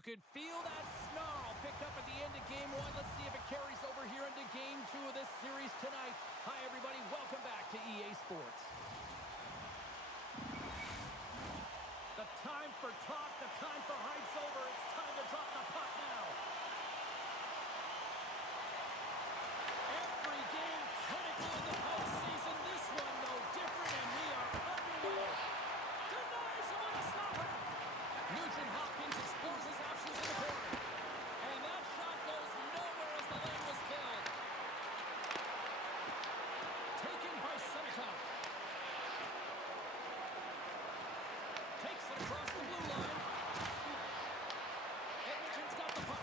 You could feel that snarl picked up at the end of Game 1. Let's see if it carries over here into Game 2 of this series tonight. Hi, everybody. Welcome back to EA Sports. The time for talk, the time for hype's over. It's time to drop the puck now. Every game critical in the postseason. This one no different, and we are underway. Denies him on a stopper. Nugent Hopkins explores his options in the corner. And that shot goes nowhere as the lane was filled. Taken by Seneca. Takes it across the blue line. Edmonton's got the puck.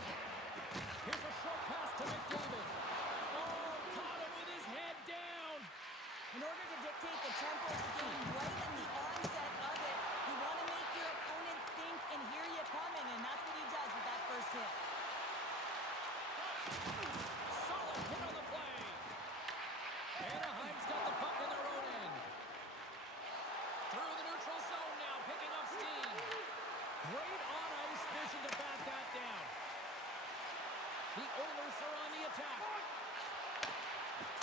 Here's a short pass to McDavid. Oh, caught him with his head down. In order to dictate the tempo of the game right at the onset of it, you want to make your opponent think and hear you coming, and that's what he does with that first hit. Solid hit on the play. Anaheim's got the puck in their own end. Through the neutral zone now, picking up steam. Great on-ice vision to bat that down. The Oilers are on the attack.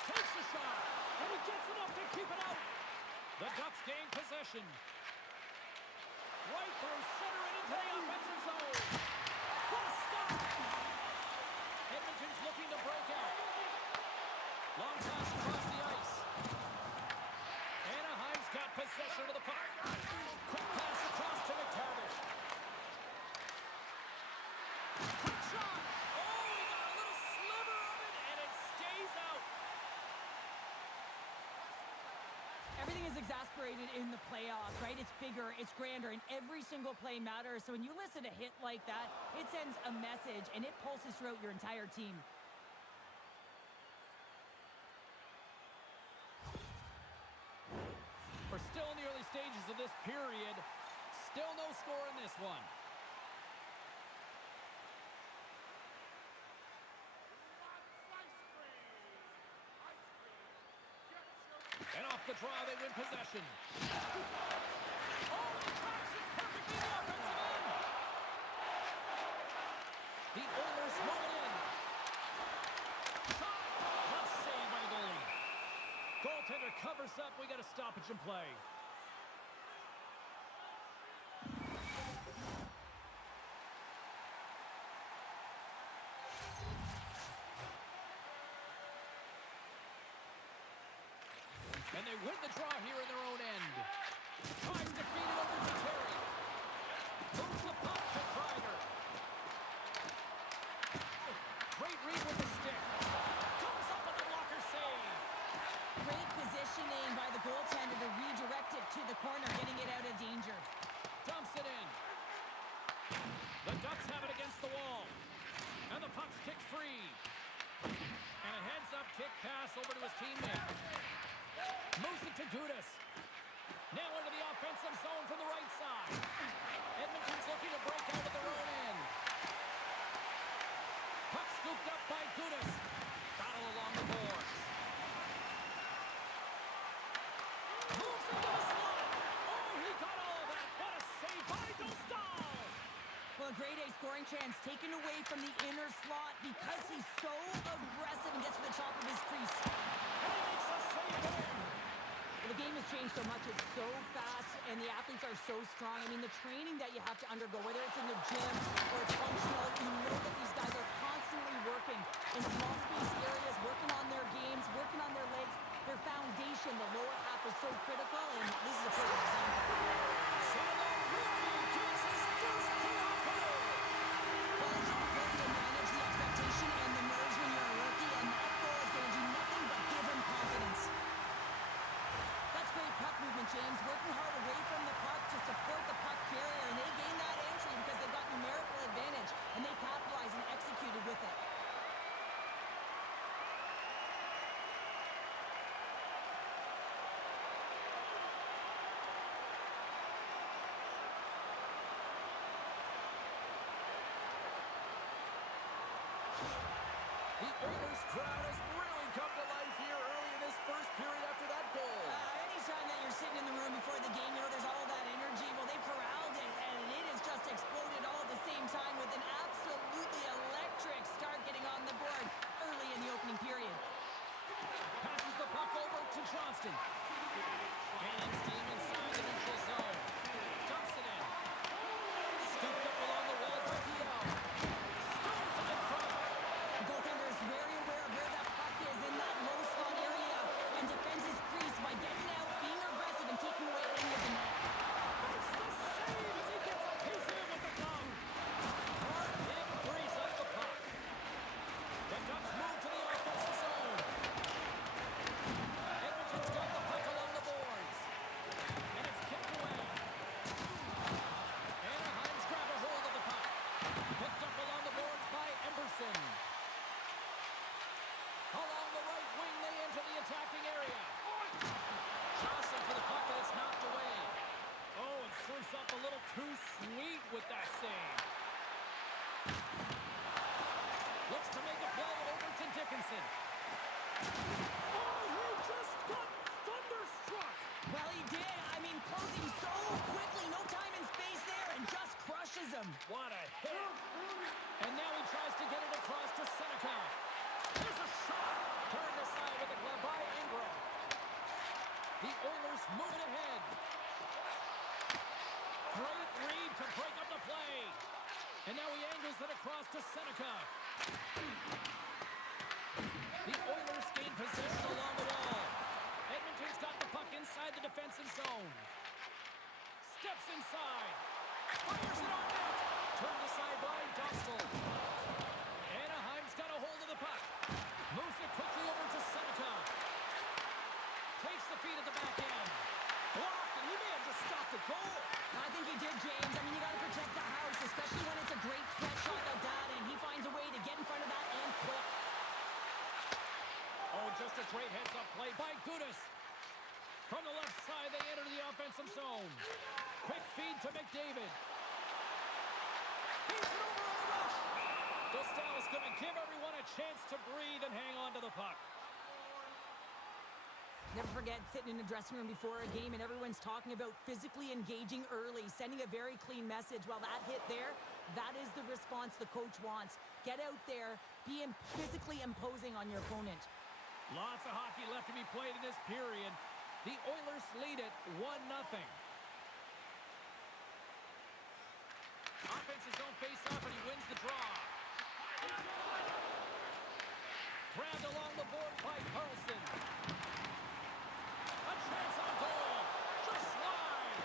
Takes a shot, and he gets enough to keep it out. The Ducks gain possession. Right through center and into the offensive zone. What a stop! Edmonton's looking to break out. Long pass across the ice. Anaheim's got possession of the puck. Quick pass across to McTavish. Quick shot! Oh, he got a little sliver of it, and it stays out. Everything is exasperated in the playoffs, right? It's bigger, it's grander, and every single play matters. So when you listen to a hit like that, it sends a message, and it pulses throughout your entire team. We're still in the early stages of this period. Still no score in this one. And off the draw, they win possession. Oh, he tracks it perfectly in the offensive end. The Oilers roll it in. Shot! Tough save by the goalie. Goaltender covers up. We got a stoppage in play. And they win the draw here in their own end. Tries to feed it over to Terry. Moves the puck to Kreider. Great read with the stick. Comes up with the blocker save. Great positioning by the goaltender to redirect it to the corner, getting it out of danger. Dumps it in. The Ducks have it against the wall. And the puck's kicked free. And a heads-up kick pass over to his teammate. Moves it to Gudas. Now into the offensive zone from the right side. Edmonton's looking to break out of their own end. Puck scooped up by Gudas. Battle along the boards. Moves into the slot. Oh, he got all of that. What a save by Dostal. Well, a grade A scoring chance taken away from the inner slot because he's so aggressive and gets to the top of his crease. And he makes a save there. Well, the game has changed so much. It's so fast, and the athletes are so strong. I mean, the training that you have to undergo, whether it's in the gym or it's functional, you know that these guys are constantly working in small space areas, working on their games, working on their legs. Their foundation, the lower half, is so critical, and this is a perfect example. So the rookie gets his first playoff goal. Well, it's so important to manage the expectation and the nerves when you're a rookie, and that goal is going to do nothing but give him confidence. That's great puck movement, James. Working hard away from the puck to support the puck carrier, and they gain that entry because they've got numerical advantage, and they capitalized and executed with it. The Oilers crowd has really come to life here early in this first period after that goal. Anytime that you're sitting in the room before the game, you know there's all that energy. Well, they corralled it, and it has just exploded all at the same time with an himself a little too sweet with that save. Looks to make a play over to Dickinson. Oh, he just got thunderstruck. Well, he did. I mean, closing so quickly. No time and space there, and just crushes him. What a hit. And now he tries to get it across to Seneca. There's a shot. Turned aside with the glove by Ingram. The Oilers move it ahead. Great read to break up the play. And now he angles it across to Seneca. The Oilers gain possession along the wall. Edmonton's got the puck inside the defensive zone. Steps inside. Fires it on net. Turned aside by Dostal. Anaheim's got a hold of the puck. Moves it quickly over to Seneca. Takes the feed at the back end. Blocked, and he may have just stopped the goal. I think he did, James. I mean, you got to protect the house, especially when it's a great threat shot like that, and he finds a way to get in front of that and quick. Oh, just a great heads-up play by Gudas. From the left side, they enter the offensive zone. Quick feed to McDavid. Feeds it over on the rush. Dostal's going to give everyone a chance to breathe and hang on to the puck. Never forget sitting in the dressing room before a game and everyone's talking about physically engaging early, sending a very clean message. Well, that hit there, that is the response the coach wants. Get out there, be physically imposing on your opponent. Lots of hockey left to be played in this period. The Oilers lead it 1-0. Offensive zone face-off, and he wins the draw. Grabbed along the board by Carlson. A chance on goal. Just wide.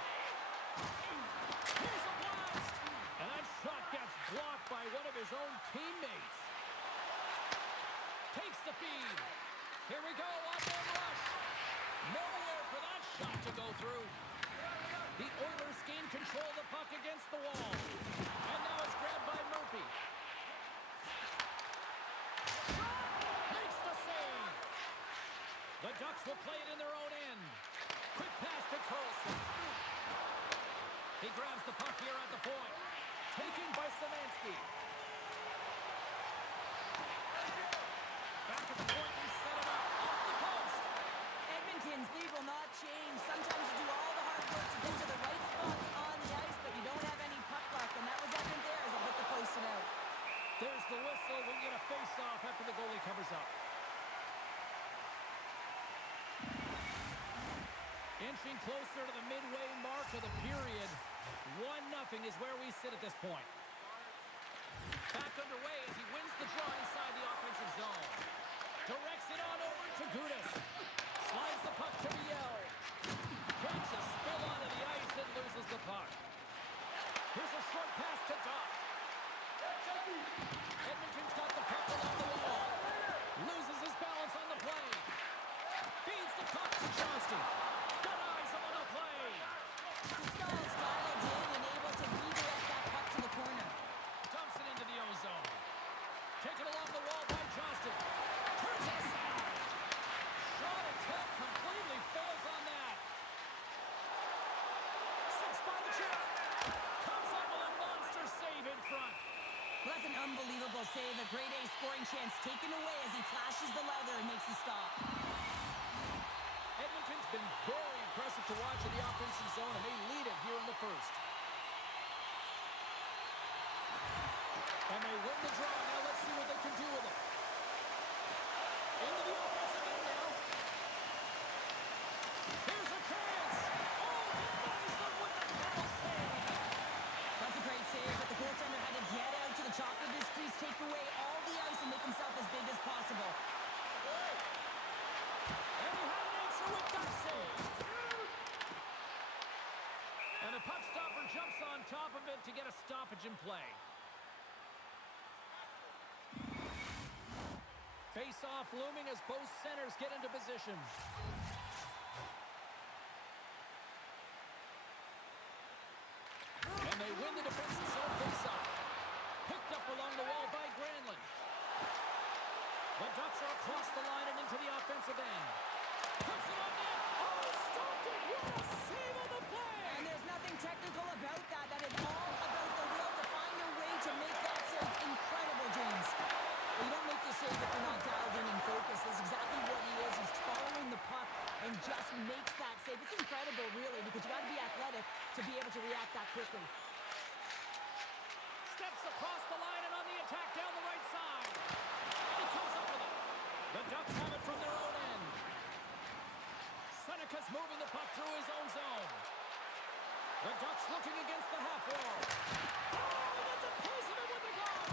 Here's a blast. And that shot gets blocked by one of his own teammates. Takes the feed. Here we go, on-man rush. Nowhere for that shot to go through. The Oilers gain control of the puck against the wall. And now it's grabbed by Murphy. Makes the save. The Ducks will play it in their own end. Quick pass to Carlson. He grabs the puck here at the point. Taken by Szymanski. Back at the point, he set it up. Off the post. Edmonton's lead will not change. Sometimes you do all the hard work to get to the right spots on the ice, but you don't have any puck luck, and that was Edmonton there as it hit the post and out. There's the whistle. We get a face-off after the goalie covers up. Inching closer to the midway mark of the period. 1-0 is where we sit at this point. Back underway as he wins the draw inside the offensive zone. Directs it on over to Gudas. Slides the puck to Riel. Takes a spill onto the ice and loses the puck. Here's a short pass to Doc. Edmonton's got the puck along the wall. Loses his balance on the play. Feeds the puck to Johnston. Denies him on the play. Dostal's dialed in and able to redirect that puck to the corner. Dumps it into the O-zone. Taken along the wall by Johnston. Turns it aside. Shot attempt completely fails on that. Six by the check. Comes up with a monster save in front. Well, that's an unbelievable save. A grade A scoring chance taken away as he flashes the leather and makes the stop. Edmonton's been very impressive to watch in the offensive zone, and they lead it here in the first. And they win the draw. Now let's see what they can do with it. Into the offensive end now. Here's a chance. Oh, denies them with the paddle save. That's a great save, but the goaltender had to get out to the top of his crease, take away all the ice, and make himself as big as possible. And he had an answer with that save. And the puck stopper jumps on top of it to get a stoppage in play. Face-off looming as both centers get into position. And they win the defensive zone face-off. Picked up along the wall by Granlund. The Ducks are across the line and into the offensive end. Puts it on net. Oh, stopped it. What a save on the play. And there's nothing technical about save. It's incredible, really, because you got to be athletic to be able to react that quickly. Steps across the line and on the attack down the right side. And he comes up with it. The Ducks have it from their own end. Seneca's moving the puck through his own zone. The Ducks looking against the half wall. Oh, he gets a piece of it with the glove.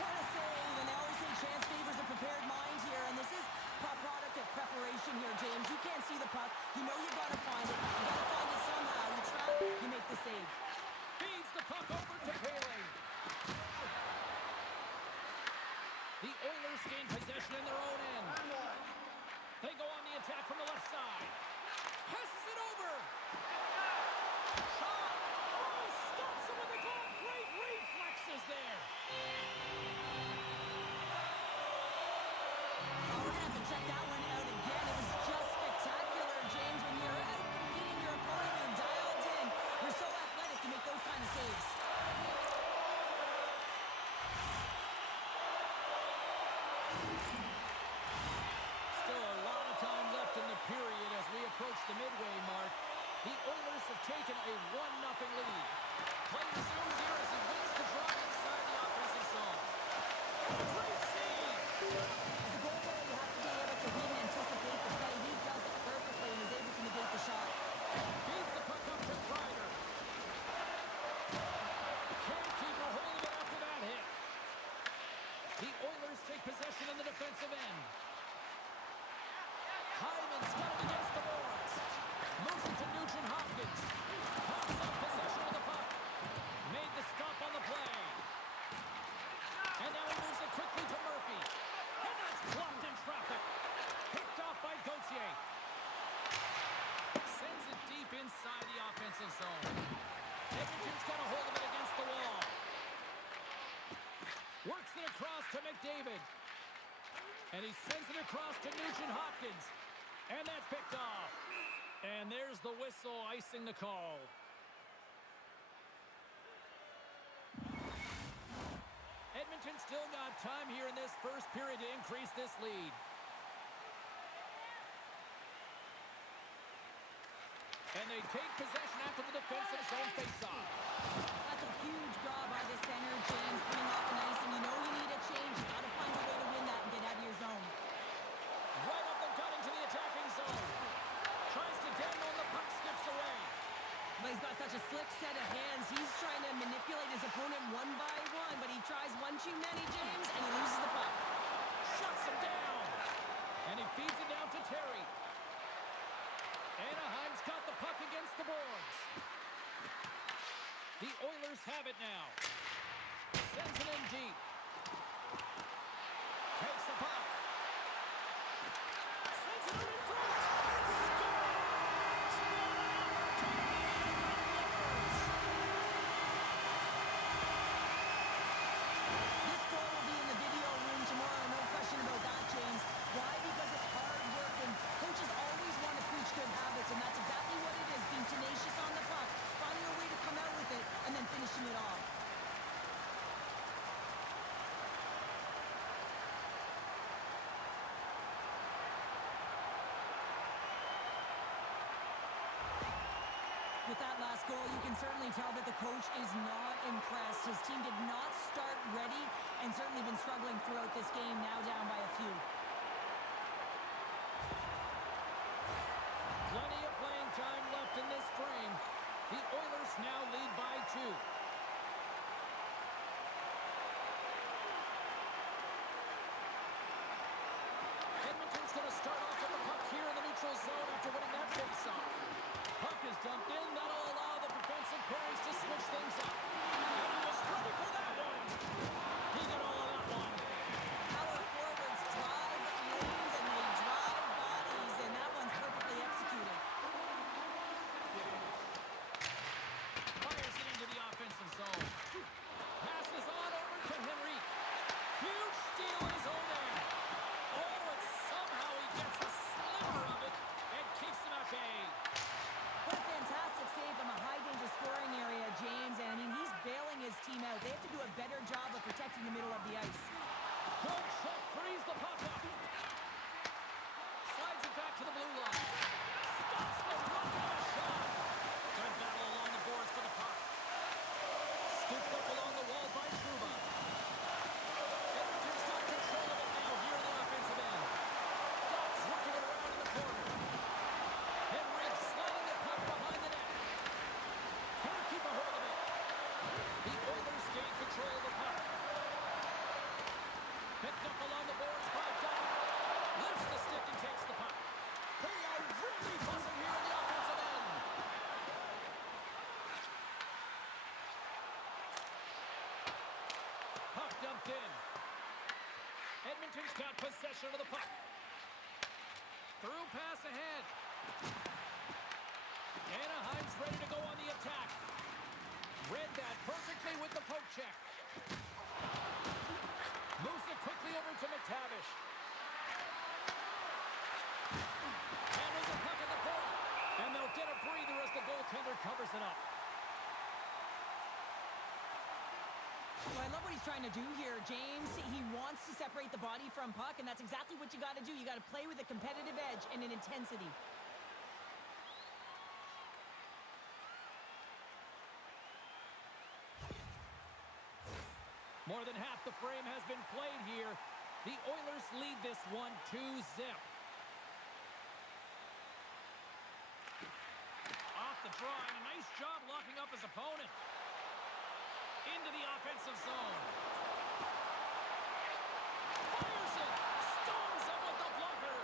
What a save, and they always say chance favors a prepared mind here, and this is a product of preparation here, James. You can't see the puck. You know you got to find it. You got to find it somehow. You try, you make the save. Feeds the puck over to Bailey. The Oilers gain possession in their own end. They go on the attack from the left side. Passes it over. Shot. Oh, stops him with the glove. Great reflexes there. Oh, we're going to have to check that one out again. It was just spectacular, James. When you're out competing your opponent, you're dialed in. You're so athletic to make those kind of saves. Still a lot of time left in the period as we approach the midway mark. The Oilers have taken a 1-0 lead. Play resumes here as he wins the draw inside the offensive zone. Great save! As a goaltender, you have to be able to read and anticipate the play. He does it perfectly and is able to negate the shot. Feeds the puck up to Kreider. Can't keep a hold of it after that hit. The Oilers take possession in the defensive end. Hyman's got it against the boards. Moves it to Nugent Hopkins. Pops up possession of the puck. Made the stop on the play. And now he moves it quickly to Murphy. And that's blocked in traffic. Picked off by Gauthier. Sends it deep inside the offensive zone. Edmonton's got a hold of it against the wall. Works it across to McDavid. And he sends it across to Nugent Hopkins. And that's picked off. And there's the whistle icing the call. Edmonton still got time here in this first period to increase this lead. And they take possession after the defensive zone faceoff. That's a huge draw by the center, James, putting off the ice, and you know you need a change. You got to find a way to win that and get out of your zone. Right up the gut into the attacking zone. Tries to dangle and the puck skips away. But he's got such a slick set of hands. He's trying to manipulate his opponent one by one, but he tries one too many, James, and he loses the puck. Shuts him down. And he feeds it down to Terry. Anaheim's got the puck against the boards. The Oilers have it now. Sends it in deep. Takes the puck. Sends it in front. This goal will be in the video room tomorrow, no question about that, James. Why? Because it's hard work, and coaches always want to preach good habits, and that's exactly what it is, being tenacious on the puck, finding a way to come out with it, and then finishing it off. With that last goal, you can certainly tell that the coach is not impressed. His team did not start ready and certainly been struggling throughout this game, now down by a few. Plenty of playing time left in this frame. The Oilers now lead by 2. Edmonton's going to start off with the puck here in the neutral zone after winning that faceoff. Puck is dumped in. That'll allow the defensive pairings to switch things up. And he was ready for that one. He got all of that one. Power forwards drive knocked in. Edmonton's got possession of the puck. Through pass ahead. Anaheim's ready to go on the attack. Read that perfectly with the poke check. Moves it quickly over to McTavish. Handles the puck at the point. And they'll get a breather as the goaltender covers it up. Well, I love what he's trying to do here, James. He wants to separate the body from puck, and that's exactly what you got to do. You got to play with a competitive edge and an intensity. More than half the frame has been played here. The Oilers lead this one 2-0. Off the draw, and a nice job locking up his opponent. Into the offensive zone. Fires it. Storms up with the blocker.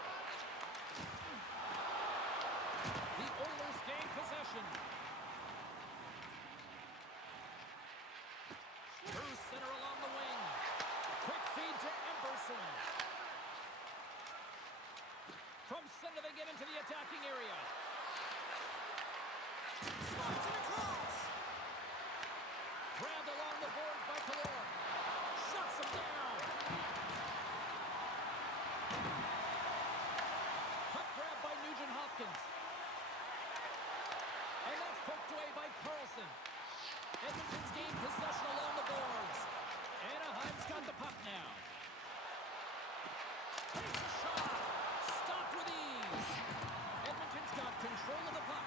The Oilers gain possession. Through center along the wing. Quick feed to Emberson. From center they get into the attacking area. Slides it across. Grabbed along the boards by Kalor. Shuts him down. Puck grab by Nugent Hopkins. And that's poked away by Carlson. Edmonton's gained possession along the boards. Anaheim's got the puck now. Takes a shot. Stopped with ease. Edmonton's got control of the puck.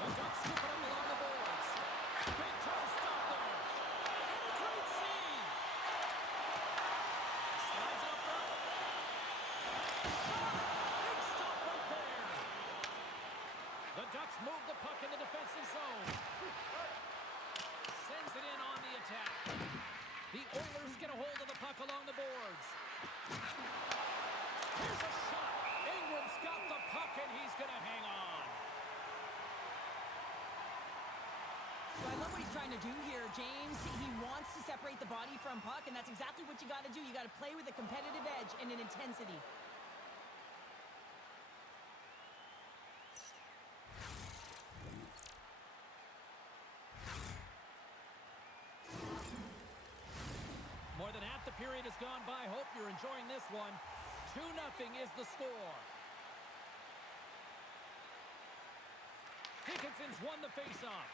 The Ducks scoop it up along the boards. Big time stop there. And a great save. Slides it up front. Shot. Big stop right there. The Ducks move the puck in the defensive zone. Sends it in on the attack. The Oilers get a hold of the puck along the boards. Here's a shot. Ingram's got the puck, and he's going to hang on. So I love what he's trying to do here, James. He wants to separate the body from puck, and that's exactly what you got to do. You got to play with a competitive edge and an intensity. More than half the period has gone by. Hope you're enjoying this one. 2-0 is the score. Dickinson's won the faceoff.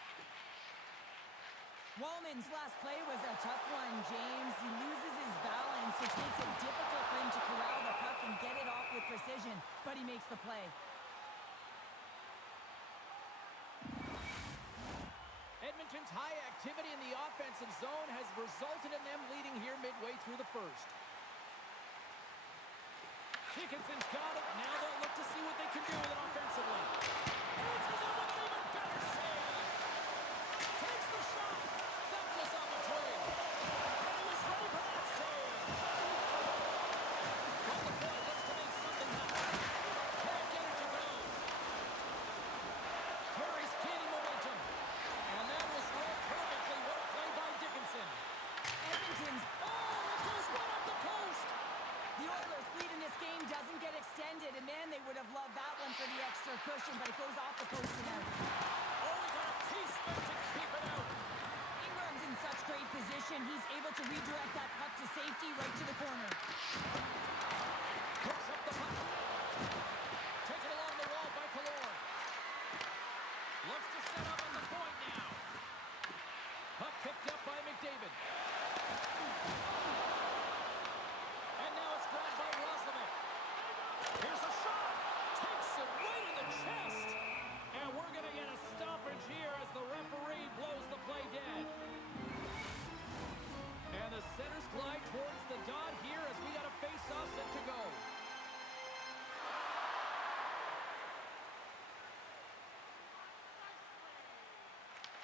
Wallman's last play was a tough one, James. He loses his balance, which makes it difficult for him to corral the puck and get it off with precision, but he makes the play. Edmonton's high activity in the offensive zone has resulted in them leading here midway through the first. Dickinson's got it. Now they'll look to see what they can do with it offensively. Answers it with an even better save. Takes the shot. That goes off a twig. And he was ready for that save. From the point, looks to make something happen. Can't get it to go. Terry's gaining momentum. And that was read perfectly. What a play by Dickinson. Edmonton's, It goes right up the post. the Oilers' lead in this game doesn't get extended, and man, they would have loved that one for the extra cushion, but it goes off the post and out. He got a piece meant to keep it out. Ingram's in such great position, he's able to redirect that puck to safety right to the corner. Picks up the puck. Taken along the wall by Kalor. Looks to set up on the point now. Puck picked up by McDavid. And now it's grabbed by Roslovic. Here's a shot. Takes it right in the chest. And we're going to get a stoppage here as the referee blows the play dead. And the centers glide towards the dot here as we got a face-off set to go.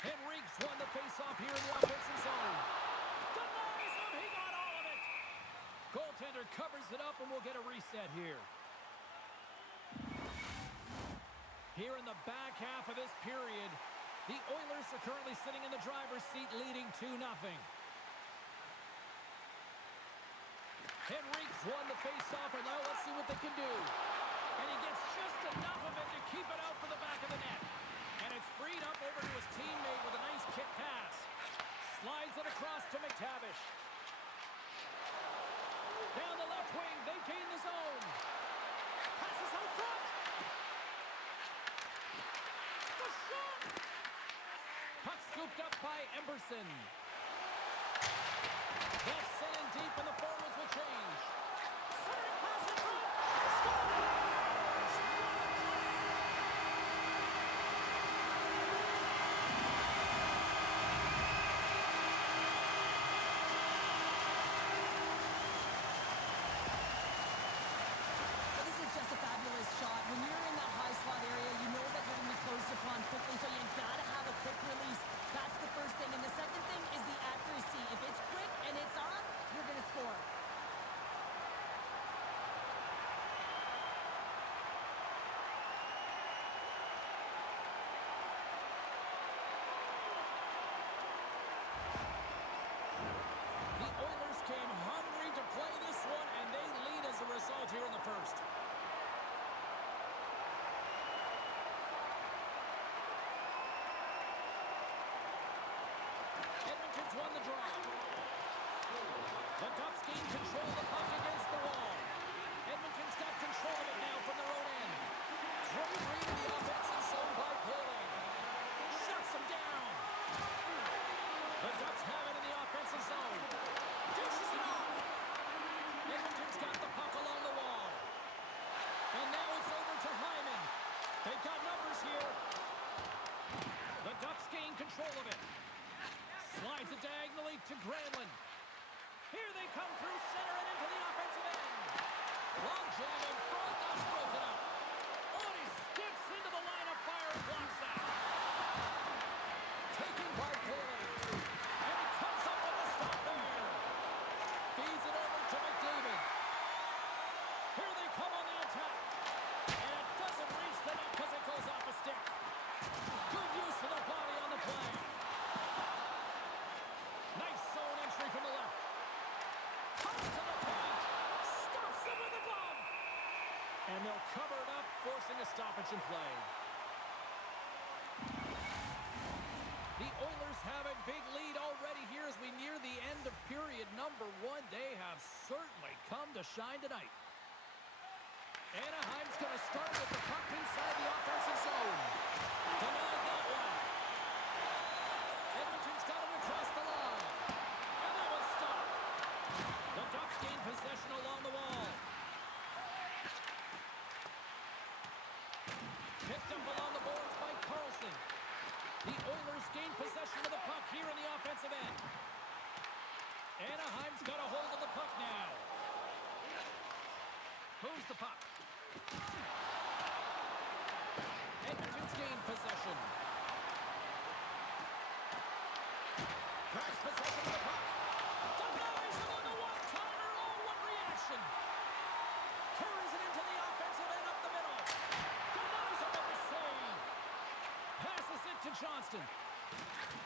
Henrique's won the face-off here in the offensive zone. Denies him. He got all of it. Goaltender covers it up, and we'll get a reset here. Here in the back half of this period, the Oilers are currently sitting in the driver's seat leading 2-0. Henrique's won the face-off, and now let's see what they can do. And he gets just enough of it to keep it out for the back of the net. And it's freed up over to his teammate with a nice kick pass. Slides it across to McTavish. Down the left wing, they gain the zone. Passes out front. The shot! Puck scooped up by Emberson. That's sent in deep, and the forwards will change. Centering pass in front. Scores! But this is just a fabulous shot. When you're in that high slot area, you know that you're going to be closed upon quickly, so you got to have a quick release. That's the first thing. And the second thing is the accuracy. If it's quick and it's on, you're going to score. The Oilers came hungry to play this one, and they lead as a result here in the first. Edmonton's won the draw. The Ducks gain control of the puck against the wall. Edmonton's got control of it now from their own end. Great read of the offensive zone by Poling. Shuts them down. The Ducks have it in the offensive zone. Dishes it off. Edmonton's got the puck along the wall. And now it's over to Hyman. They've got numbers here. The Ducks gain control of it. Slides it diagonally to Granlund. Here they come through center and into the offensive end. Long jam in front. That's broken up. Oh, and he skips into the line of fire and blocks that. Taken by Poling. And he comes up with the stop there. Feeds it over to McDavid. Here they come on the attack. And it doesn't reach the net because it goes off a stick. Good use of the body on the play. Nice zone entry from the left. Comes to the point. Stops him with a glove. And they'll cover it up, forcing a stoppage in play. The Oilers have a big lead already here as we near the end of period number 1. They have certainly come to shine tonight. Anaheim's going to start with the puck inside the offensive zone. Denied that one. Edmonton's got it across the line. And that one's stopped. The Ducks gain possession along the wall. Picked up along the boards by Carlson. The Oilers gain possession of the puck here in the offensive end. Anaheim's got a hold of the puck now. Moves the puck. Edmonton's gained possession. Grabs possession of the puck. Denies him on the one-timer. Oh, what reaction. Carries it into the offensive end up the middle. Denies him with the save. Passes it to Johnston.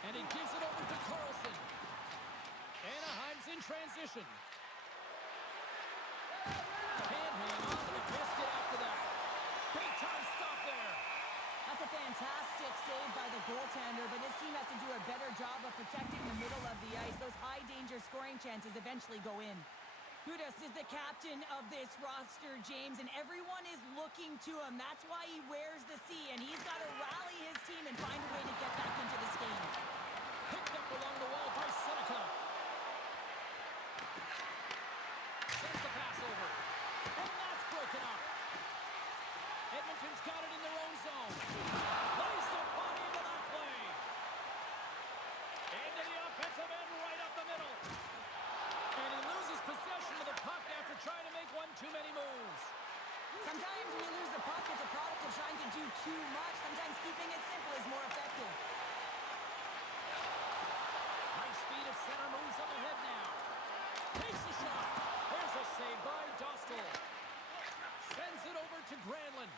And he gives it over to Carlson. Anaheim's in transition. Can't hang on to the biscuit after that. Big time stop there. That's a fantastic save by the goaltender, but this team has to do a better job of protecting the middle of the ice. Those high-danger scoring chances eventually go in. Gudas is the captain of this roster, James, and everyone is looking to him. That's why he wears the C, and he's got to rally his team and find a way to get back into this game. Picked up along the wall by Seneca. Sends the pass over. And that's broken up. Edmonton's got it in their own zone. Lays the body into that play. Into the offensive end right up the middle. And he loses possession of the puck after trying to make one too many moves. Sometimes when you lose the puck, it's a product of trying to do too much. Sometimes keeping it simple is more effective. Nice feed at center, moves up ahead now. Takes a shot. There's a save by Dostal. Sends it over to Granlund.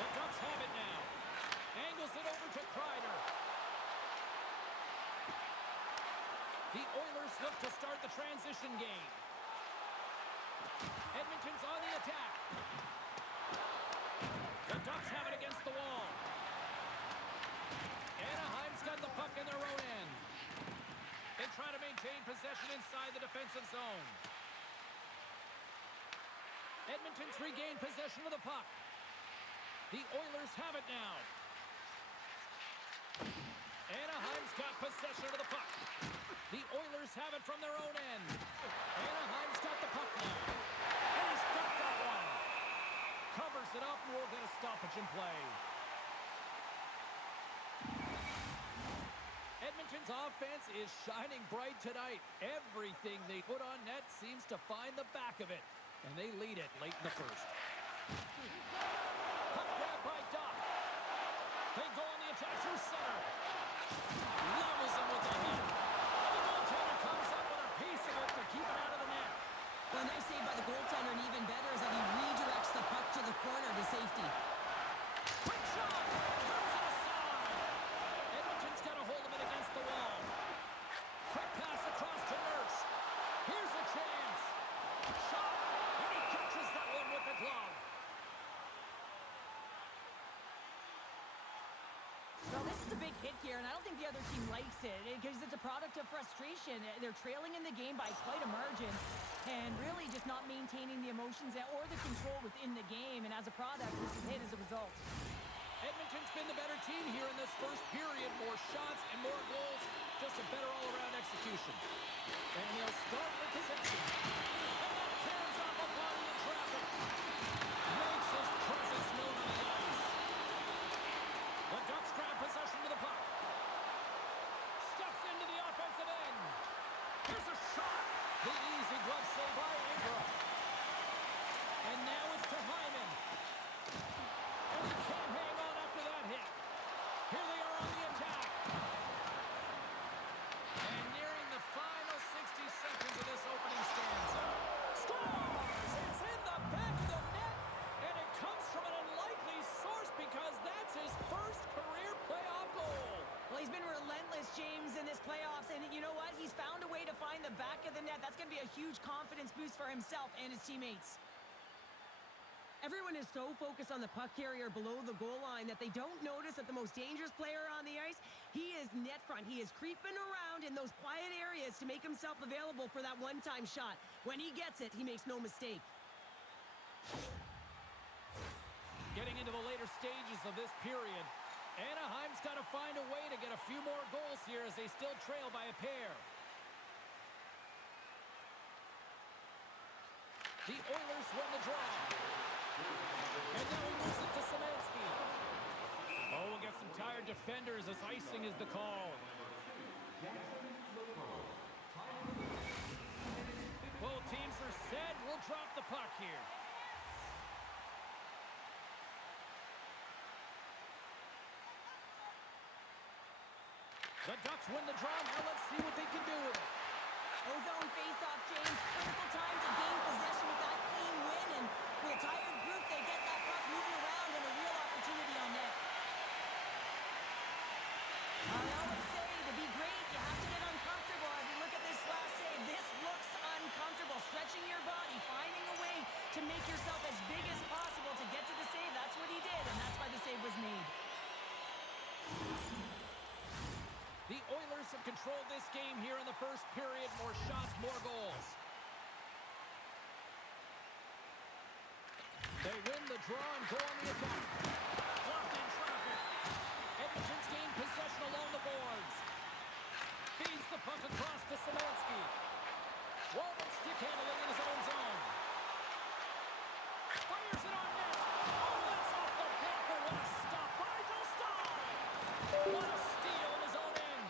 The Ducks have it now. Angles it over to Kreider. The Oilers look to start the transition game. Edmonton's on the attack. The Ducks have it against the wall. Anaheim's got the puck in their own end. They try to maintain possession inside the defensive zone. Edmonton's regained possession of the puck. The Oilers have it now. Anaheim's got possession of the puck. The Oilers have it from their own end. Anaheim's got the puck now. And he's got that one. Covers it up and we'll get a stoppage in play. Edmonton's offense is shining bright tonight. Everything they put on net seems to find the back of it. And they lead it late in the first. Puck grab by Duck. They go on the attack through center. Levels him with the hit. And the goaltender comes up with a piece of it to keep it out of the net. Well, nice save by the goaltender, and even better is that he redirects the puck to the corner to safety. Quick shot. Throws it aside. Edmonton's got a hold of it against the wall. Quick pass across to Nurse. Here's a chance. Shot. And he catches that one with the glove. Well, this is a big hit here, and I don't think the other team likes it because it's a product of frustration. They're trailing in the game by quite a margin and really just not maintaining the emotions or the control within the game, and as a product, this is hit as a result. Edmonton's been the better team here in this first period. More shots and more goals. Just a better all-around execution. And they'll start with possession. And that turns off a body in traffic. Makes his presence known on the ice. The Ducks grab possession of the puck. Steps into the offensive end. Here's a shot. The easy glove save by Ingram. And now it's to Hyman. And he can't hang on after that hit. Here they are on the attack. And nearing the final 60 seconds of this opening stanza. Scores! It's in the back of the net. And it comes from an unlikely source because that's his first career playoff goal. Well, he's been relentless, James, in this playoffs, and you know what? He's found a way to find the back of the net. That's going to be a huge confidence boost for himself and his teammates. Everyone is so focused on the puck carrier below the goal line that they don't notice that the most dangerous player on the ice, he is net front. He is creeping around in those quiet areas to make himself available for that one-time shot. When he gets it, he makes no mistake. Getting into the later stages of this period, Anaheim's got to find a way to get a few more goals here as they still trail by a pair. The Oilers win the draw. And now he moves it to Szymanski. Oh, we'll get some tired defenders as icing is the call. Both teams are set. We'll drop the puck here. The Ducks win the draw. Now let's see what they can do with it. Ozone face-off, James. Critical time to gain possession with that clean win, and with a tired group, they get that puck moving around and a real opportunity on net. I always say, to be great, you have to get uncomfortable. As we look at this last save, this looks uncomfortable. Stretching your body, finding a way to make yourself as big as possible to get to the save. That's what he did, and that's why the save was made. The Oilers have controlled this game here in the first period. More shots, more goals. They win the draw and go on the attack. Blocked in traffic. Edmonton's gained possession along the boards. Feeds the puck across to Szymanski. Walden stick handling in his own zone. Fires it on net. Oh, that's off the blocker. What a stop by Dostal. What a steal in his own end.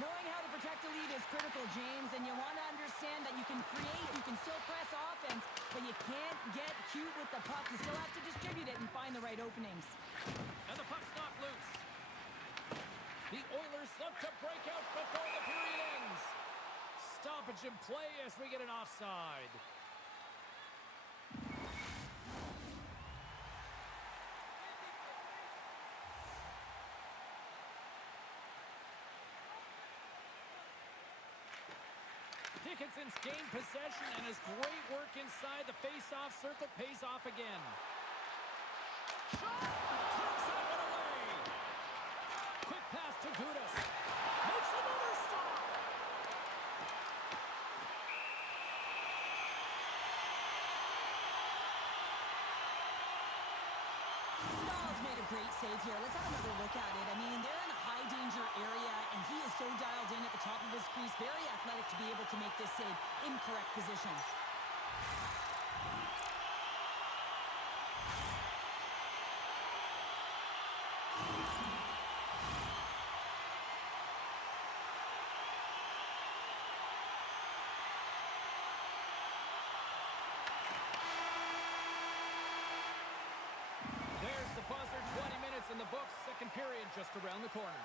Knowing how to protect the lead is critical, James, and you want to understand that you can create, you can still press offense, but you can't get cute with the puck. You still have to distribute it and find the right openings. And the puck's knocked loose. The Oilers look to break out before the period ends. Stoppage in play as we get an offside. Dickinson's gained possession, and his great work inside the face-off circle pays off again. Shot! Takes that one away. Quick pass to Gudas. Makes another stop. Staal's made a great save here. Let's have another look at it. I mean, they're in a high-danger area, and he is so dialed in at the top of his crease. Very athletic to be able to make this save in correct position. There's the buzzer. 20 minutes in the books. Second period just around the corner.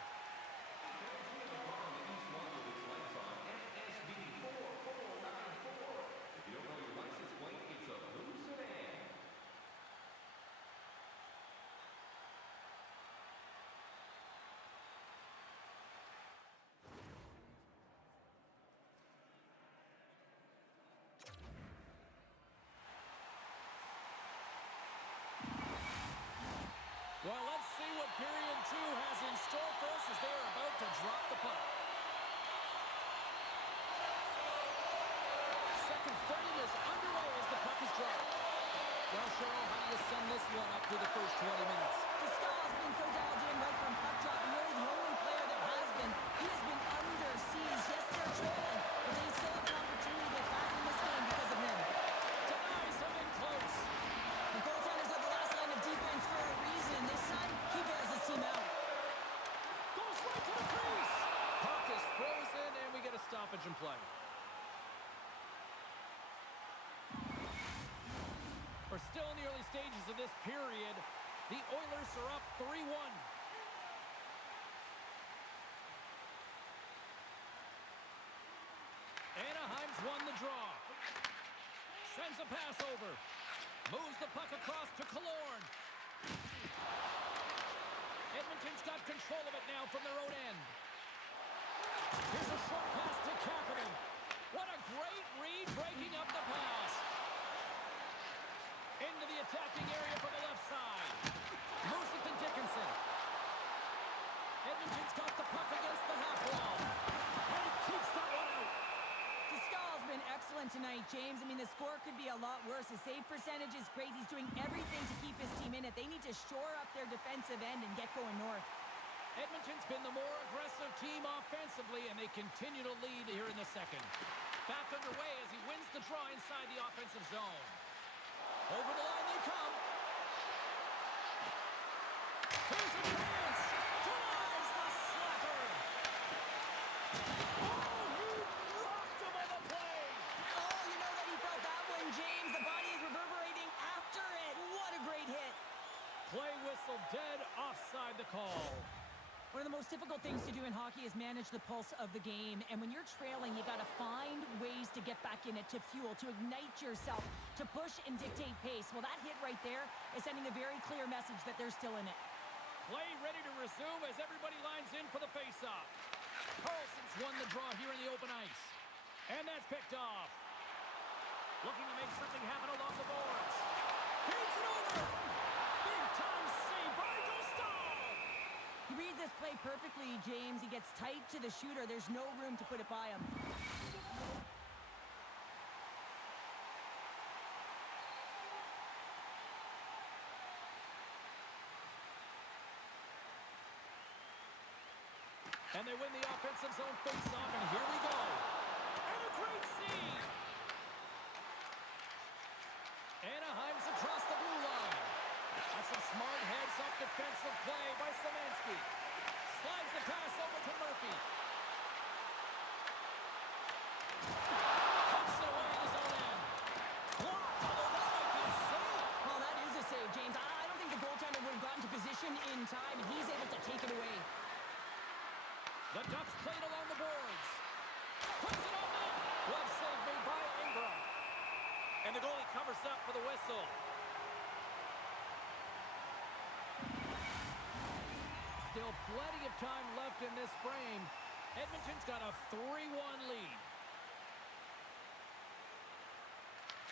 Well, let's see what period 2 has in store for us as they're about to drop the puck. Second frame is underway as the puck is dropped. Well, Cheryl, how do you sum this one up through the first 20 minutes? Staal's been so dialed in right from puck drop, and really the only player that has been. He has been under siege. Yes, they're trailing, but they still have an opportunity to get back in this game because of him. Denies him in close. The goaltenders are the last line of defense for a reason. This time, he bears his team out. Goes right to the crease. Puck is frozen, and we get a stoppage in play. We're still in the early stages of this period. The Oilers are up 3-1. Anaheim's won the draw. Sends a pass over. Moves the puck across to Killorn. Edmonton's got control of it now from their own end. Here's a short pass to Kapanen. What a great read, breaking up the pass. Into the attacking area from the left side. Moves it to Dickinson. Edmonton's got the puck against the half wall. And he keeps that one out. Staal's been excellent tonight, James. I mean, the score could be a lot worse. His save percentage is great. He's doing everything to keep his team in it. They need to shore up their defensive end and get going north. Edmonton's been the more aggressive team offensively, and they continue to lead here in the second. Back underway as he wins the draw inside the offensive zone. Over the line they come. Here's a chance. Denies the slapper. Oh, he rocked him on the play. Oh, you know that he felt that one, James. The body is reverberating after it. What a great hit. Play whistle dead, offside the call. One of the most difficult things to do in hockey is manage the pulse of the game. And when you're trailing, you got to find ways to get back in it, to fuel, to ignite yourself, to push and dictate pace. Well, that hit right there is sending a very clear message that they're still in it. Play ready to resume as everybody lines in for the faceoff. Carlson's won the draw here in the open ice. And that's picked off. Looking to make something happen along the boards. Feeds it over. Big time save by Staal. He reads this play perfectly, James. He gets tight to the shooter. There's no room to put it by him. And they win the offensive zone face-off, and here we go. And a great save. Anaheim's across the blue line. That's some smart heads-up defensive play by Szymanski. Slides the pass over to Murphy. Puts it away in his own end. Blocked, although that might be a save. Well, that is a save, James. I don't think the goaltender would have gotten to position in time, and he's able to take it away. The Ducks played along the boards. Puts it on net. Glove save made by Ingram. And the goalie covers up for the whistle. Still plenty of time left in this frame. Edmonton's got a 3-1 lead.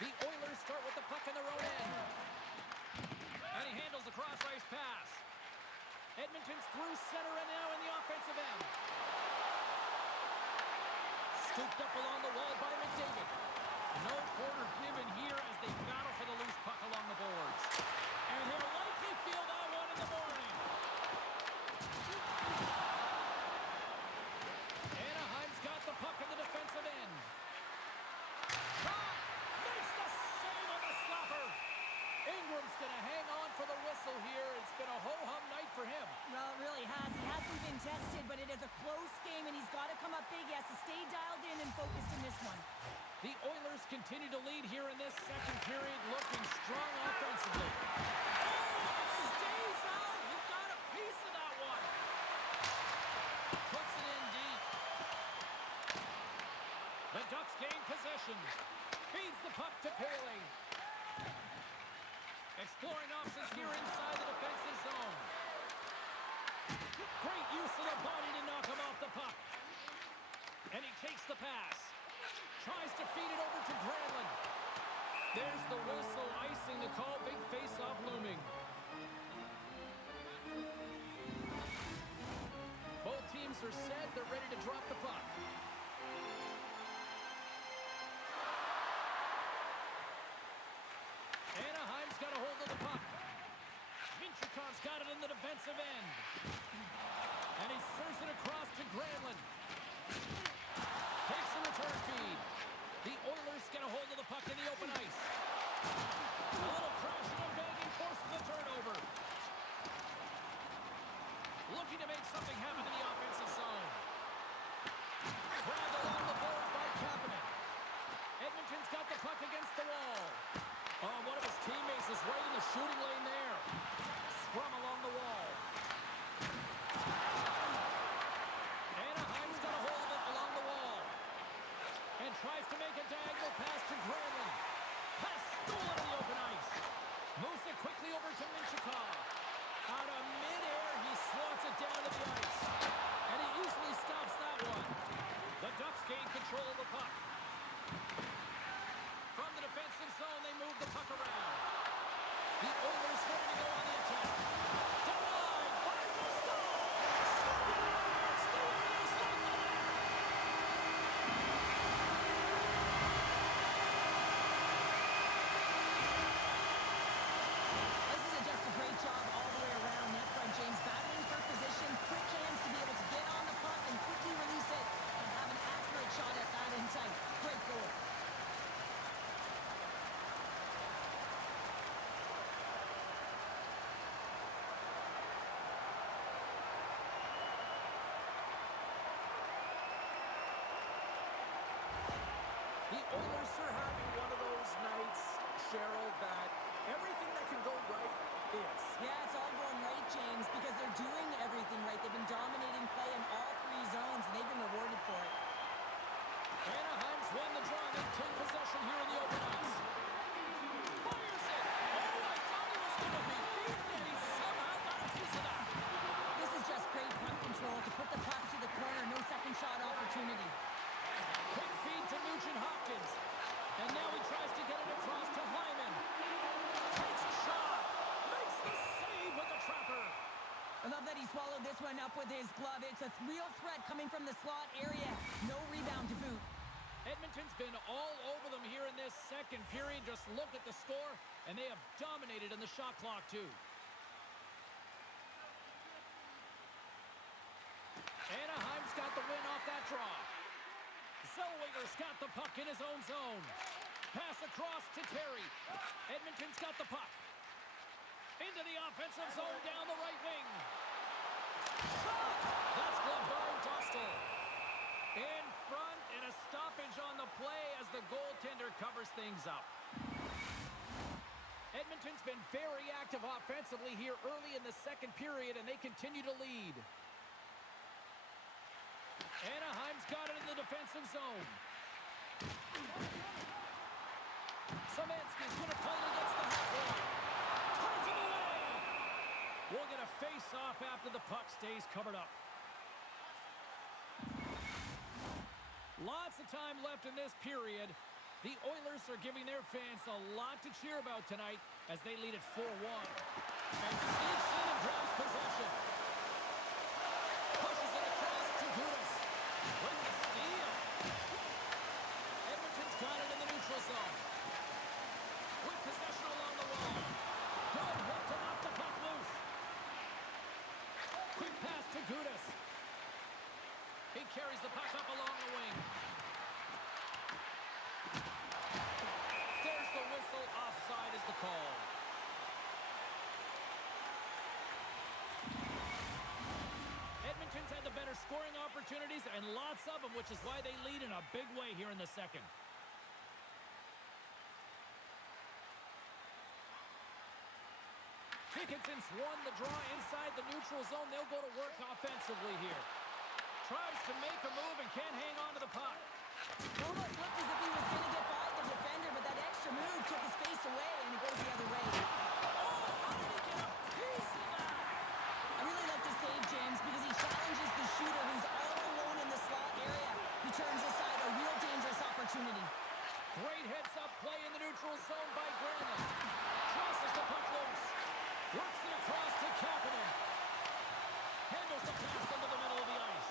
The Oilers start with the puck in their own end. And he handles the cross-ice pass. Edmonton's through center and now in the offensive end. Scooped up along the wall by McDavid. No quarter given here as they battle for the loose puck along the boards. And he'll likely feel that one in the morning. Anaheim's got the puck in the defensive end. Shot! Makes the save on the slapper. Ingram's going to hang on for the whistle here. It's been a ho-hum night for him. Well, it really has. He hasn't been tested, but it is a close game, and he's got to come up big. He has to stay dialed in and focused in this one. The Oilers continue to lead here in this second period, looking strong offensively. Oh, it stays out. He got a piece of that one. Puts it in deep. The Ducks gain possession. Feeds the puck to Paley. Exploring options here inside the defensive zone. Great use of the body to knock him off the puck. And he takes the pass. Tries to feed it over to Granlund. There's the whistle, icing the call. Big face-off looming. Both teams are set. They're ready to drop the puck. Anaheim's got a hold of the puck. Minchukhov's got it in the defensive end. And he serves it across to Granlund. Takes the return feed. The Oilers get a hold of the puck in the open ice. A little crashing and banging forces the turnover. Looking to make something happen in the offensive zone. Grabbed along the board by Kapanen. Edmonton's got the puck against the wall. Oh, one of his teammates is right in the shooting lane there. Scrum along the wall. Anaheim's got a hold of it along the wall. And tries to make a diagonal pass to Granlund. Pass stolen on the open ice. Moves it quickly over to Minchukov. Out of midair, he swats it down to the ice. And he easily stops that one. The Ducks gain control of the puck. From the defensive zone, they move the puck around. The Oilers ready to go on the attack. Denied by Gustav. Scores the Oilers like the net. This is just a great job all the way around net front, James. Battling for position, quick hands to be able to get on the puck and quickly release it and have an accurate shot at that in tight. Great goal. The Oilers are having one of those nights, Cheryl, that everything that can go right is. Yeah, it's all going right, James, because they're doing everything right. They've been dominating play in all three zones, and they've been rewarded for it. Anaheim's won the draw. They take possession here in the open ice. Fires it. Oh, I thought he was going to be beaten, and he somehow got a piece of that. This is just great puck control to put the puck to the corner. No second shot opportunity. Quick feed to Nugent-Hopkins. And now he tries to get it across to Hyman. Takes a shot. Makes the save with the trapper. I love that he swallowed this one up with his glove. It's a real threat coming from the slot area. No rebound to boot. Edmonton's been all over them here in this second period. Just look at the score, and they have dominated in the shot clock, too. Anaheim's got the win off that draw. Zellweger's got the puck in his own zone. Pass across to Terry. Edmonton's got the puck. Into the offensive zone down the right wing. Shot! That's gloved by Dostal. In front, and a stoppage on the play as the goaltender covers things up. Edmonton's been very active offensively here early in the second period, and they continue to lead. Anaheim's got it in the defensive zone. Szymanski's going to play it against the half wall. Turns him away. We'll get a face-off after the puck stays covered up. Lots of time left in this period. The Oilers are giving their fans a lot to cheer about tonight as they lead at 4-1. And sneaks in and grabs possession. Pushes it across to Gudas. With the steal. Edmonton's got it in the neutral zone. With possession along the wall. Good hit to knock the puck loose. Quick pass to Gudas. He carries the puck up along the wing. There's the whistle. Offside is the call. Edmonton's had the better scoring opportunities and lots of them, which is why they lead in a big way here in the second. Dickinson's won the draw inside the neutral zone. They'll go to work offensively here. Tries to make a move and can't hang on to the puck. Almost looked as if he was going to get by the defender, but that extra move took his face away, and it goes the other way. Oh, how did he get a piece of that? I really like the save, James, because he challenges the shooter who's all alone in the slot area. He turns aside a real dangerous opportunity. Great heads-up play in the neutral zone by Granlund. Crosses the puck loose. Works it across to Kapanen. Handles the pass into the middle of the ice.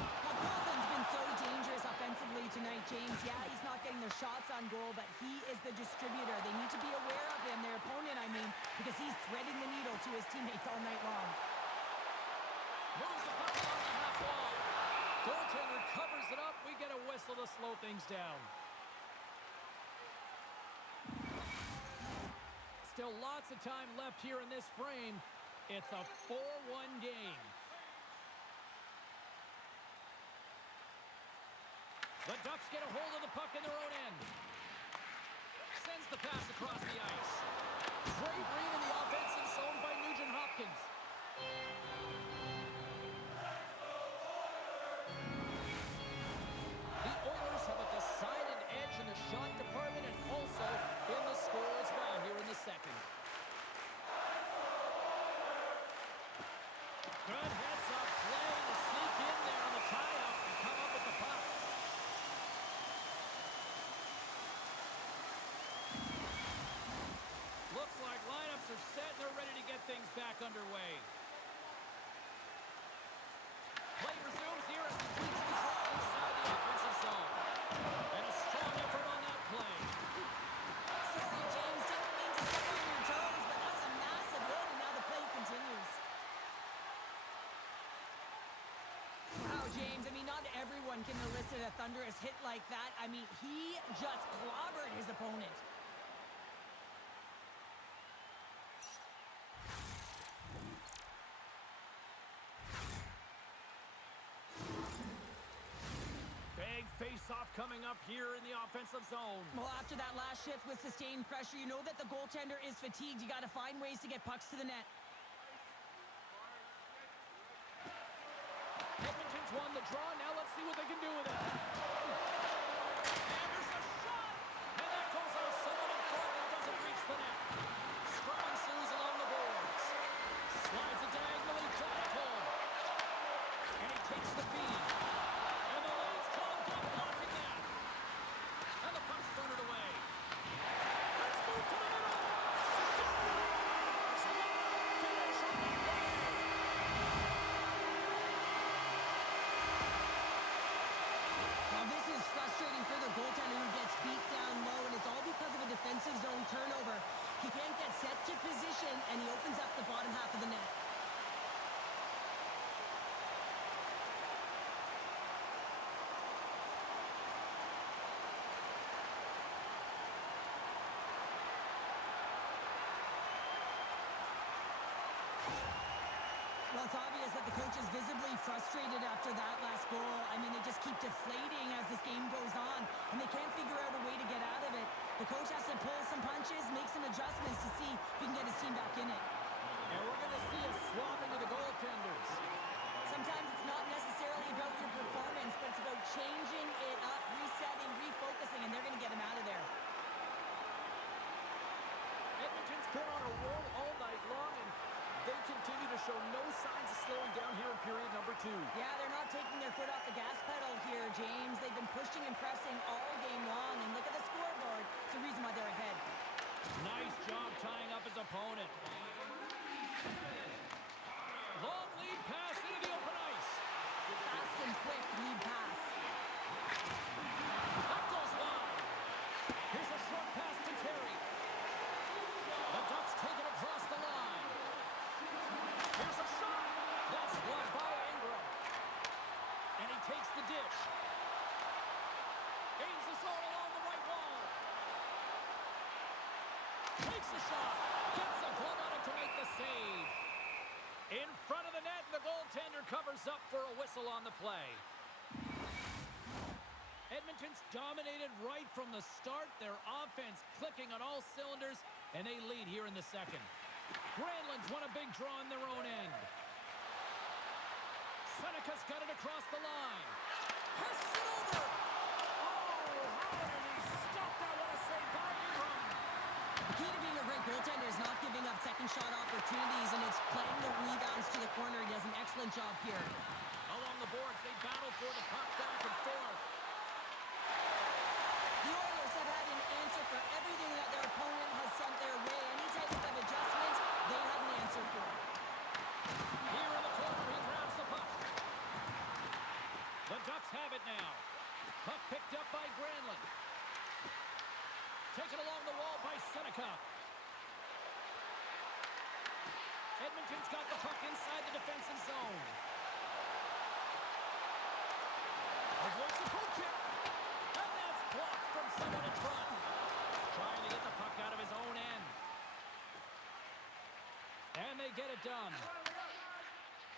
Now, Granlund's been so dangerous offensively tonight, James. Yeah, he's not getting their shots on goal, but he is the distributor. They need to be aware of him, their opponent, I mean, because he's threading the needle to his teammates all night long. Moves the puck along the half wall. Goaltender covers it up. We get a whistle to slow things down. Still lots of time left here in this frame. It's a 4-1 game. The Ducks get a hold of the puck in their own end. Sends the pass across the ice. Great read in the offensive zone by Nugent Hopkins. The Oilers have a decided edge in the shot department and also in the score as well here in the second. Good heads-up play to sneak in there on the tie-up and come up with the puck. Looks like lineups are set and they're ready to get things back underway. Play resumes here as he tweaks the draw inside the offensive zone. And a strong effort on that play. Sorry, James, didn't mean to step on your toes, but that was a massive hit, and now the play continues. Wow, James, I mean, not everyone can elicit a thunderous hit like that. I mean, he just clobbered his opponent. Big face-off coming up here in the offensive zone. Well, after that last shift with sustained pressure, you know that the goaltender is fatigued. You got to find ways to get pucks to the net. Edmonton's won the draw. Now let's see what they can do with it. And there's a shot! And that goes off someone in front and doesn't reach the net. Scrum ensues along the boards. Slides it diagonally to Nickel. And he takes the feed. And the lane's clogged up, blocking that. And the puck's thrown away. Let's move to the middle. Scores! Finish on the play. Now, this is frustrating for the goaltender who gets beat down low, and it's all because of a defensive zone turnover. He can't get set to position, and he opens up the bottom half of the net. Well, it's obvious that the coach is visibly frustrated after that last goal. I mean, they just keep deflating as this game goes on, and they can't figure out a way to get out of it. The coach has to pull some punches, make some adjustments to see if he can get his team back in it. And we're going to see a swap into the goaltenders. Sometimes it's not necessarily about your performance, but it's about changing it up, resetting, refocusing, and they're going to get him out of there. Edmonton's been on a roll all night long, and they continue to show no signs of slowing down here in period number 2. Yeah, they're not taking their foot off the gas pedal here, James. They've been pushing and pressing all game long, and look at the scoreboard. opponent. Long lead pass into the open ice. Fast and quick lead pass. That goes wide. Here's a short pass to Terry. The Ducks take it across the line. Here's a shot. That's blocked by Ingram. And he takes the dish. Gains the zone along the right wall. Takes the shot. Gets a glove on it to make the save. In front of the net, and the goaltender covers up for a whistle on the play. Edmonton's dominated right from the start. Their offense clicking on all cylinders, and they lead here in the second. Granlund's won a big draw on their own end. Seneca's got it across the line. Passes it over. Oh, how did he stop that? What a save by Ingram. The key to being a great goaltender is not giving up second shot opportunities, and it's playing the rebounds to the corner. He does an excellent job here. Along the boards, they battle for the puck back and forth. The Oilers have had an answer for everything that their opponent has sent their way. Any type of adjustment, they have an answer for. Here in the corner, he grabs the puck. The Ducks have it now. Puck picked up by Granlund. Taken along the wall by Seneca. Edmonton's got the puck inside the defensive zone. Avoids the poke kick. And that's blocked from someone in front. Trying to get the puck out of his own end. And they get it done.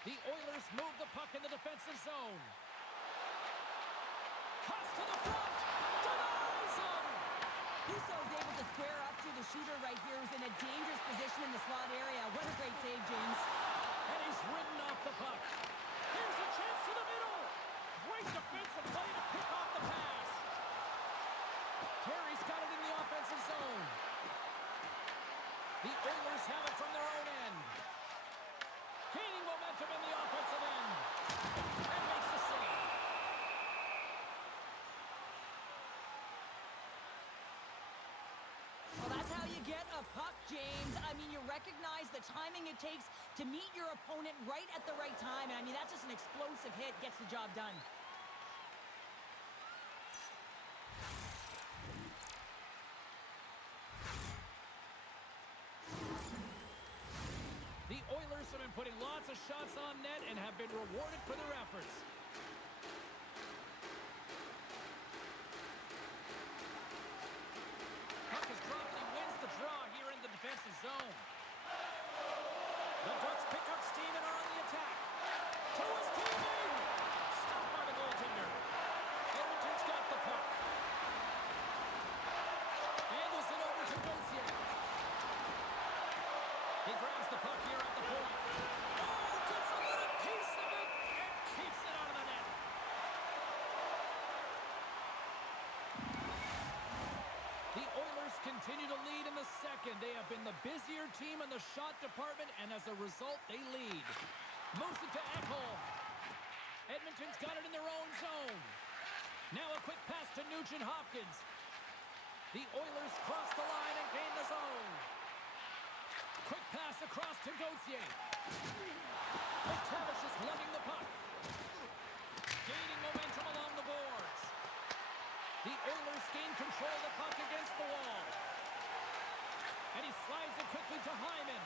The Oilers move the puck in the defensive zone. Cuts to the front. Denies him. Husso is able to square up to the shooter right here, who's in a dangerous position in the slot area. What a great save, James. And he's ridden off the puck. Here's a chance to the middle. Great defensive play to pick off the pass. Terry's got it in the offensive zone. The Oilers have it from their own end. Gaining momentum in the offensive end. And makes the save. Well, that's how you get a puck, James. I mean, you recognize the timing it takes to meet your opponent right at the right time. And I mean, that's just an explosive hit, gets the job done. The Oilers have been putting lots of shots on net and have been rewarded for their efforts. Puck is dropped and he wins the draw here in the defensive zone. The Ducks pick up steam and are on the attack. To his teammate! Stopped by the goaltender. Edmonton's got the puck. Handles it over to Gauthier. He grabs the puck here at the point. Oh, gets a little piece of it and keeps it out of the net. The Oilers continue to lead in the second. They have been the busier team in the shot department, and as a result, they lead. Moves it to Ekholm. Edmonton's got it in their own zone. Now a quick pass to Nugent-Hopkins. The Oilers cross the line and gain the zone. Quick pass across to Gauthier. McTavish is lugging the puck. Gaining momentum along the boards. The Oilers gain control of the puck against the wall. And he slides it quickly to Hyman.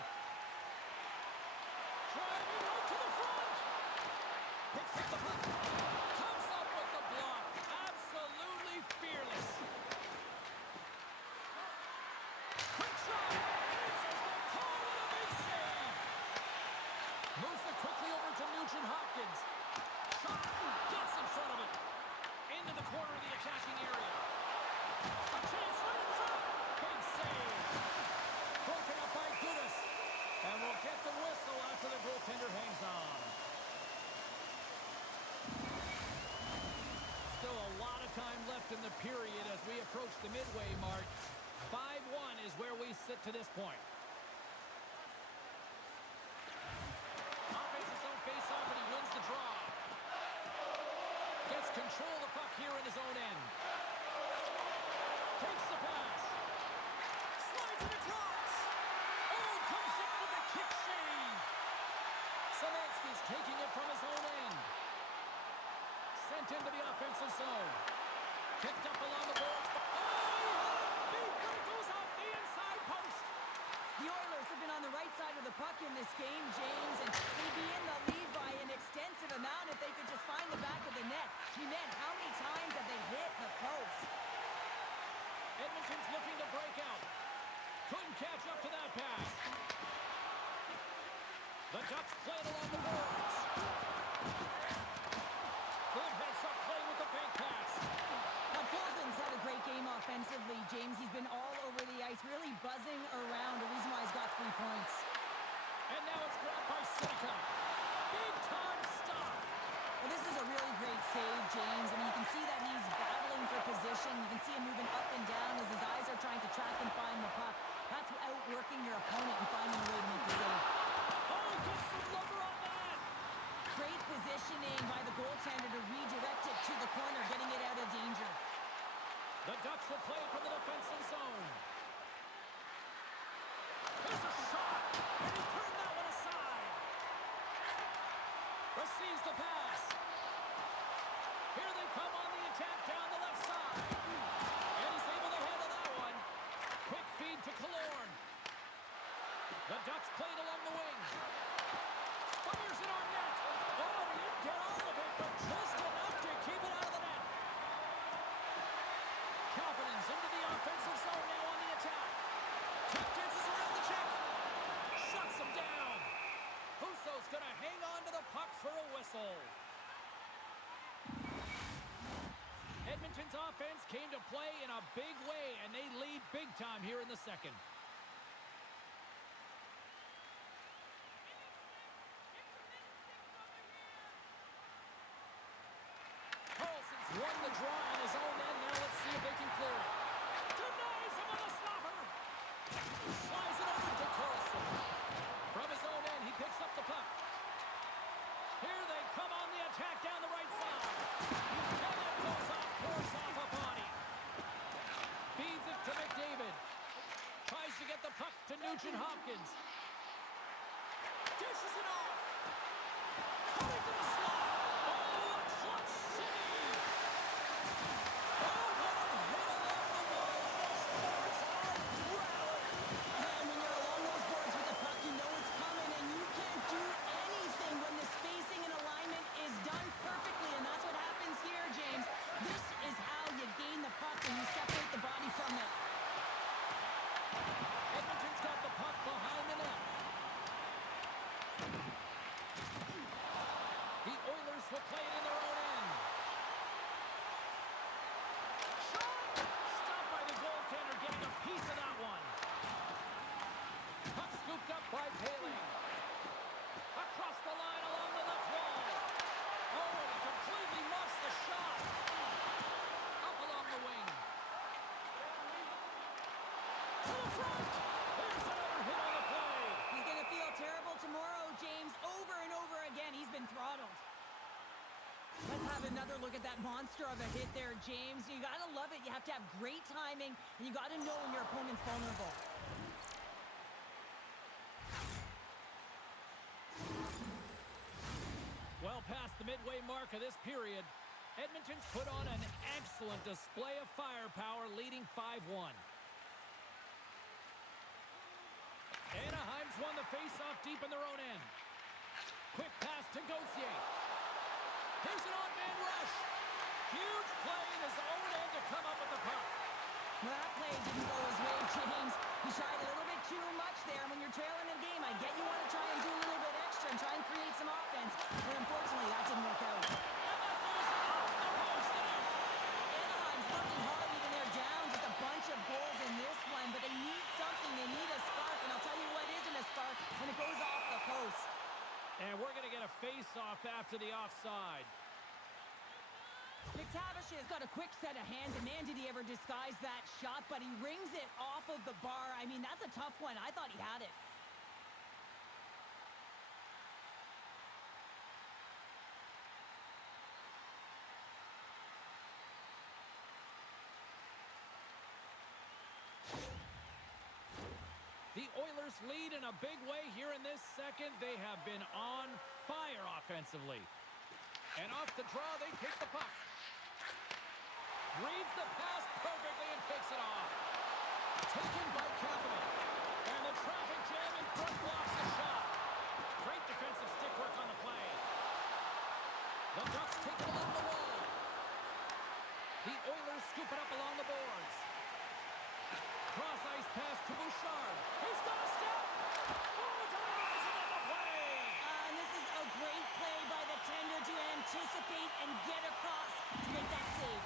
Driving right to the front. Picks up the puck. Comes up with the block. Absolutely fearless. Quick shot. Answers the call with a big save. Moves it quickly over to Nugent-Hopkins. Shot. Gets in front of it. Into the corner of the attacking area. A chance right in front. Big save. Broken up by Gudas. And we'll get the whistle after the goaltender hangs on. Still a lot of time left in the period as we approach the midway mark. 5-1 is where we sit to this point. Offensive zone face-off, and he wins the draw. Gets control of the puck here in his own end. Takes the pass. Slides it across. Oh, is taking it from his own end. Sent into the offensive zone. Kicked up along the boards. Oh, he goes off the inside post. The Oilers have been on the right side of the puck in this game, James, and they'd be in the lead by an extensive amount if they could just find the back of the net. Man, how many times have they hit the post? Edmonton's looking to break out. Couldn't catch up to that pass. The Ducks played along the boards. Good heads-up play with the bank pass. Now, Colton's had a great game offensively, James. He's been all over the ice, really buzzing around. The reason why he's got 3 points. And now it's grabbed by Seneca. Big-time stop. Well, this is a really great save, James. I mean, you can see that he's battling for position. You can see him moving up and down as his eyes are trying to track and find the puck. That's outworking your opponent and finding a way to make the save. Oh, he gets some lumber on that. Great positioning by the goaltender to redirect it to the corner, getting it out of danger. The Ducks will play from the defensive zone. There's a shot, and he turned that one aside. Receives the pass. Here they come on the attack down the left side. And he's able to handle that one. Quick feed to Killorn. The Ducks played along the wing. Fires it on net. Oh, he didn't get all of it, but just enough to keep it out of the net. Confidence into the offensive zone now on the attack. Tap dances around the check. Shuts him down. Husso's going to hang on to the puck for a whistle. Edmonton's offense came to play in a big way, and they lead big time here in the second. Carlson's won the draw on his own end. Now let's see if they can clear it. Denies him on a slapper. Slides it over to Carlson. From his own end, he picks up the puck. Here they come on the attack down the right side. And it goes off, force off a body. Feeds it to McDavid. Tries to get the puck to Nugent Hopkins. Dishes it off. Coming to the slot. Oh, a clutch save. Oh, what a hit along the wall. Those boards are rallying. And when you're along those boards with the puck, you know it's coming, and you can't do anything when the spacing and alignment is done perfectly, and that's what happens here, James. This is how you gain the puck and you separate the body from it. Edmonton's got the puck behind the net. The Oilers will play it in their own end. Shot! Stopped by the goaltender, getting a piece of that one. Puck scooped up by Paling. Across the line along the left wall. Oh, and he completely muffs the shot. Up along the wing. To the front. There's another hit on the play. He's going to feel terrible tomorrow, James. Over and over again, he's been throttled. Let's have another look at that monster of a hit there, James. You got to love it. You have to have great timing, and you got to know when your opponent's vulnerable. Well past the midway mark of this period, Edmonton's put on an excellent display of firepower, leading 5-1. Anaheim's won the faceoff deep in their own end. Quick pass to Gauthier. Here's an odd-man rush. Huge play in his own end to come up with the puck. Well, that play didn't go his way, James. He tried a little bit too much there. When you're trailing a game, I get you want to try and do a little bit extra and try and create some offense, but unfortunately, that didn't work out. And that goes off the post and in. Anaheim's looking hard, even they're down just a bunch of goals in this one, but they need something. They need a spark, and I'll tell you what isn't a spark when it goes off the post. And we're going to get a face-off after the offside. McTavish has got a quick set of hands, and man, did he ever disguise that shot, but he rings it off of the bar. I mean, that's a tough one. I thought he had it. The Oilers Oilers lead in a big way here in this second. They have been on fire offensively. And off the draw, they take the puck. Reads the pass perfectly and takes it off. Taken by Kapanen. And the traffic jam in front blocks the shot. Great defensive stick work on the play. The Ducks take it along the wall. The Oilers scoop it up along the boards. Cross ice pass to Bouchard. He's got a step. Oh, denies on the play. And this is a great play by the tender to anticipate and get across to make that save.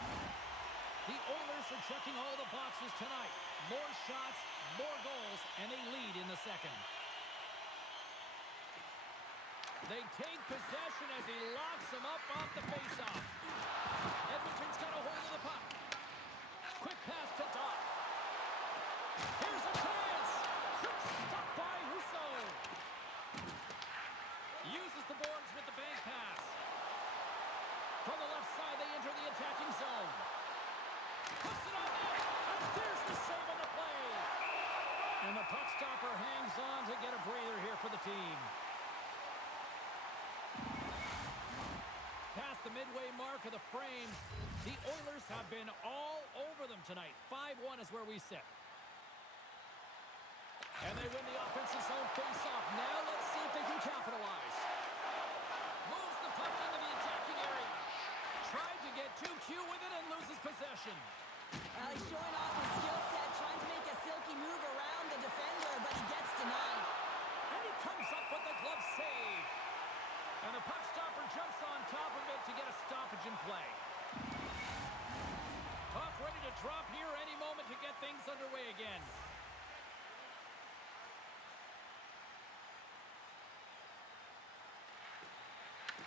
The Oilers are checking all the boxes tonight. More shots, more goals, and they lead in the second. They take possession as he locks them up off the faceoff. Edmonton's got a hold of the puck. Quick pass to Doc. Here's a chance. Quick stop by Husso. Uses the boards with the bank pass. From the left side, they enter the attacking zone. Puts it on net. And there's the save on the play. And the puck stopper hangs on to get a breather here for the team. Past the midway mark of the frame, the Oilers have been all over them tonight. 5-1 is where we sit. And they win the offensive zone face-off. Now let's see if they can capitalize. Moves the puck into the attacking area. Tried to get too cute with it and loses possession. Well, he's showing off his skill set, trying to make a silky move around the defender, but he gets denied. And he comes up with the glove save. And the puck stopper jumps on top of it to get a stoppage in play. Puck ready to drop here any moment to get things underway again.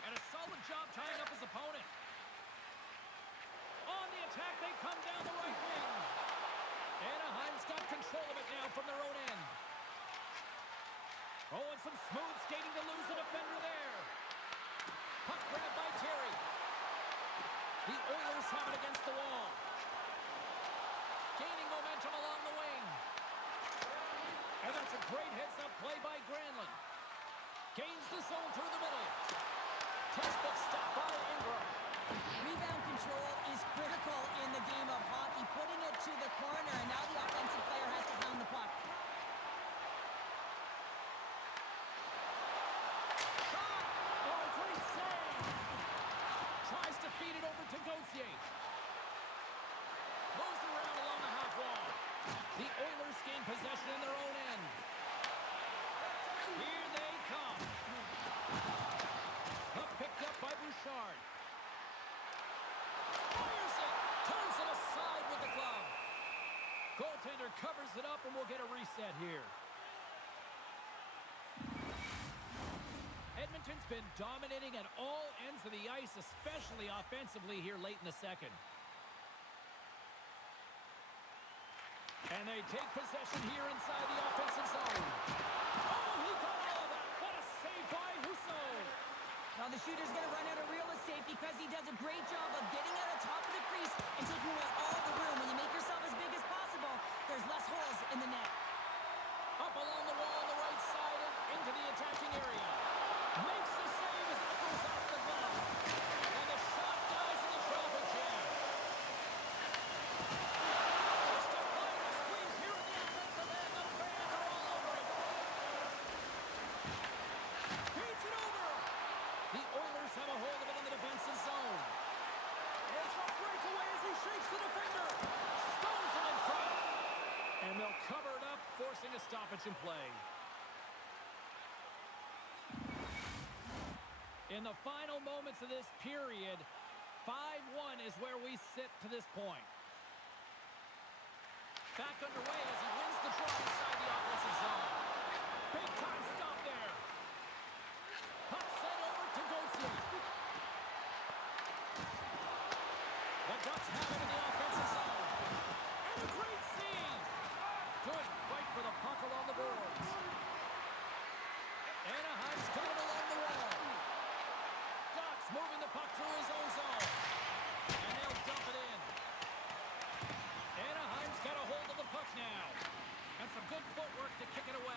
And a solid job tying up his opponent. On the attack, they come down the right wing. Anaheim's got control of it now from their own end. Oh, and some smooth skating to lose the defender there. Puck grabbed by Terry. The Oilers have it against the wall. Gaining momentum along the wing. And that's a great heads-up play by Granlund. Gains the zone through the middle. Textbook stop by Ingram. Rebound control is critical in the game of hockey, putting it to the corner, and now the offensive player has to hound the puck. Shot! Oh, great save! Tries to feed it over to Gauthier. Moves it around along the half wall. The Oilers gain possession in their own end. Here they come. Puck picked up by Bouchard. Fires it. Turns it aside with the glove. Goaltender covers it up and we'll get a reset here. Edmonton's been dominating at all ends of the ice, especially offensively here late in the second. And they take possession here inside the offensive zone. Oh, he got all of that. What a save by Husso. Now the shooter's going to run out of real estate because he does a great job of getting out of top of the crease and taking away all the room. When you make yourself as big as possible, there's less holes in the net. Up along the wall on the right side and into the attacking area. Makes the save as it goes off the glove. And the shot dies in the traffic jam. Just applying the squeeze here in the offensive end. The fans are all over it. Feeds it over. The Oilers have a hold of it in the defensive zone. It's a breakaway as he shakes the defender. Stones him in front. And they'll cover it up, forcing a stoppage in play. In the final moments of this period, 5-1 is where we sit to this point. Back underway as he wins the draw inside the offensive zone. Big time stop there. Puck sent over to Gauthier. The Ducks have it in the offensive zone. And a great save. Good fight for the puck along the boards. Anaheim's got it along the wall. Ducks moving the puck through his own zone. And they'll dump it in. Anaheim's got a hold of the puck now. And some good footwork to kick it away.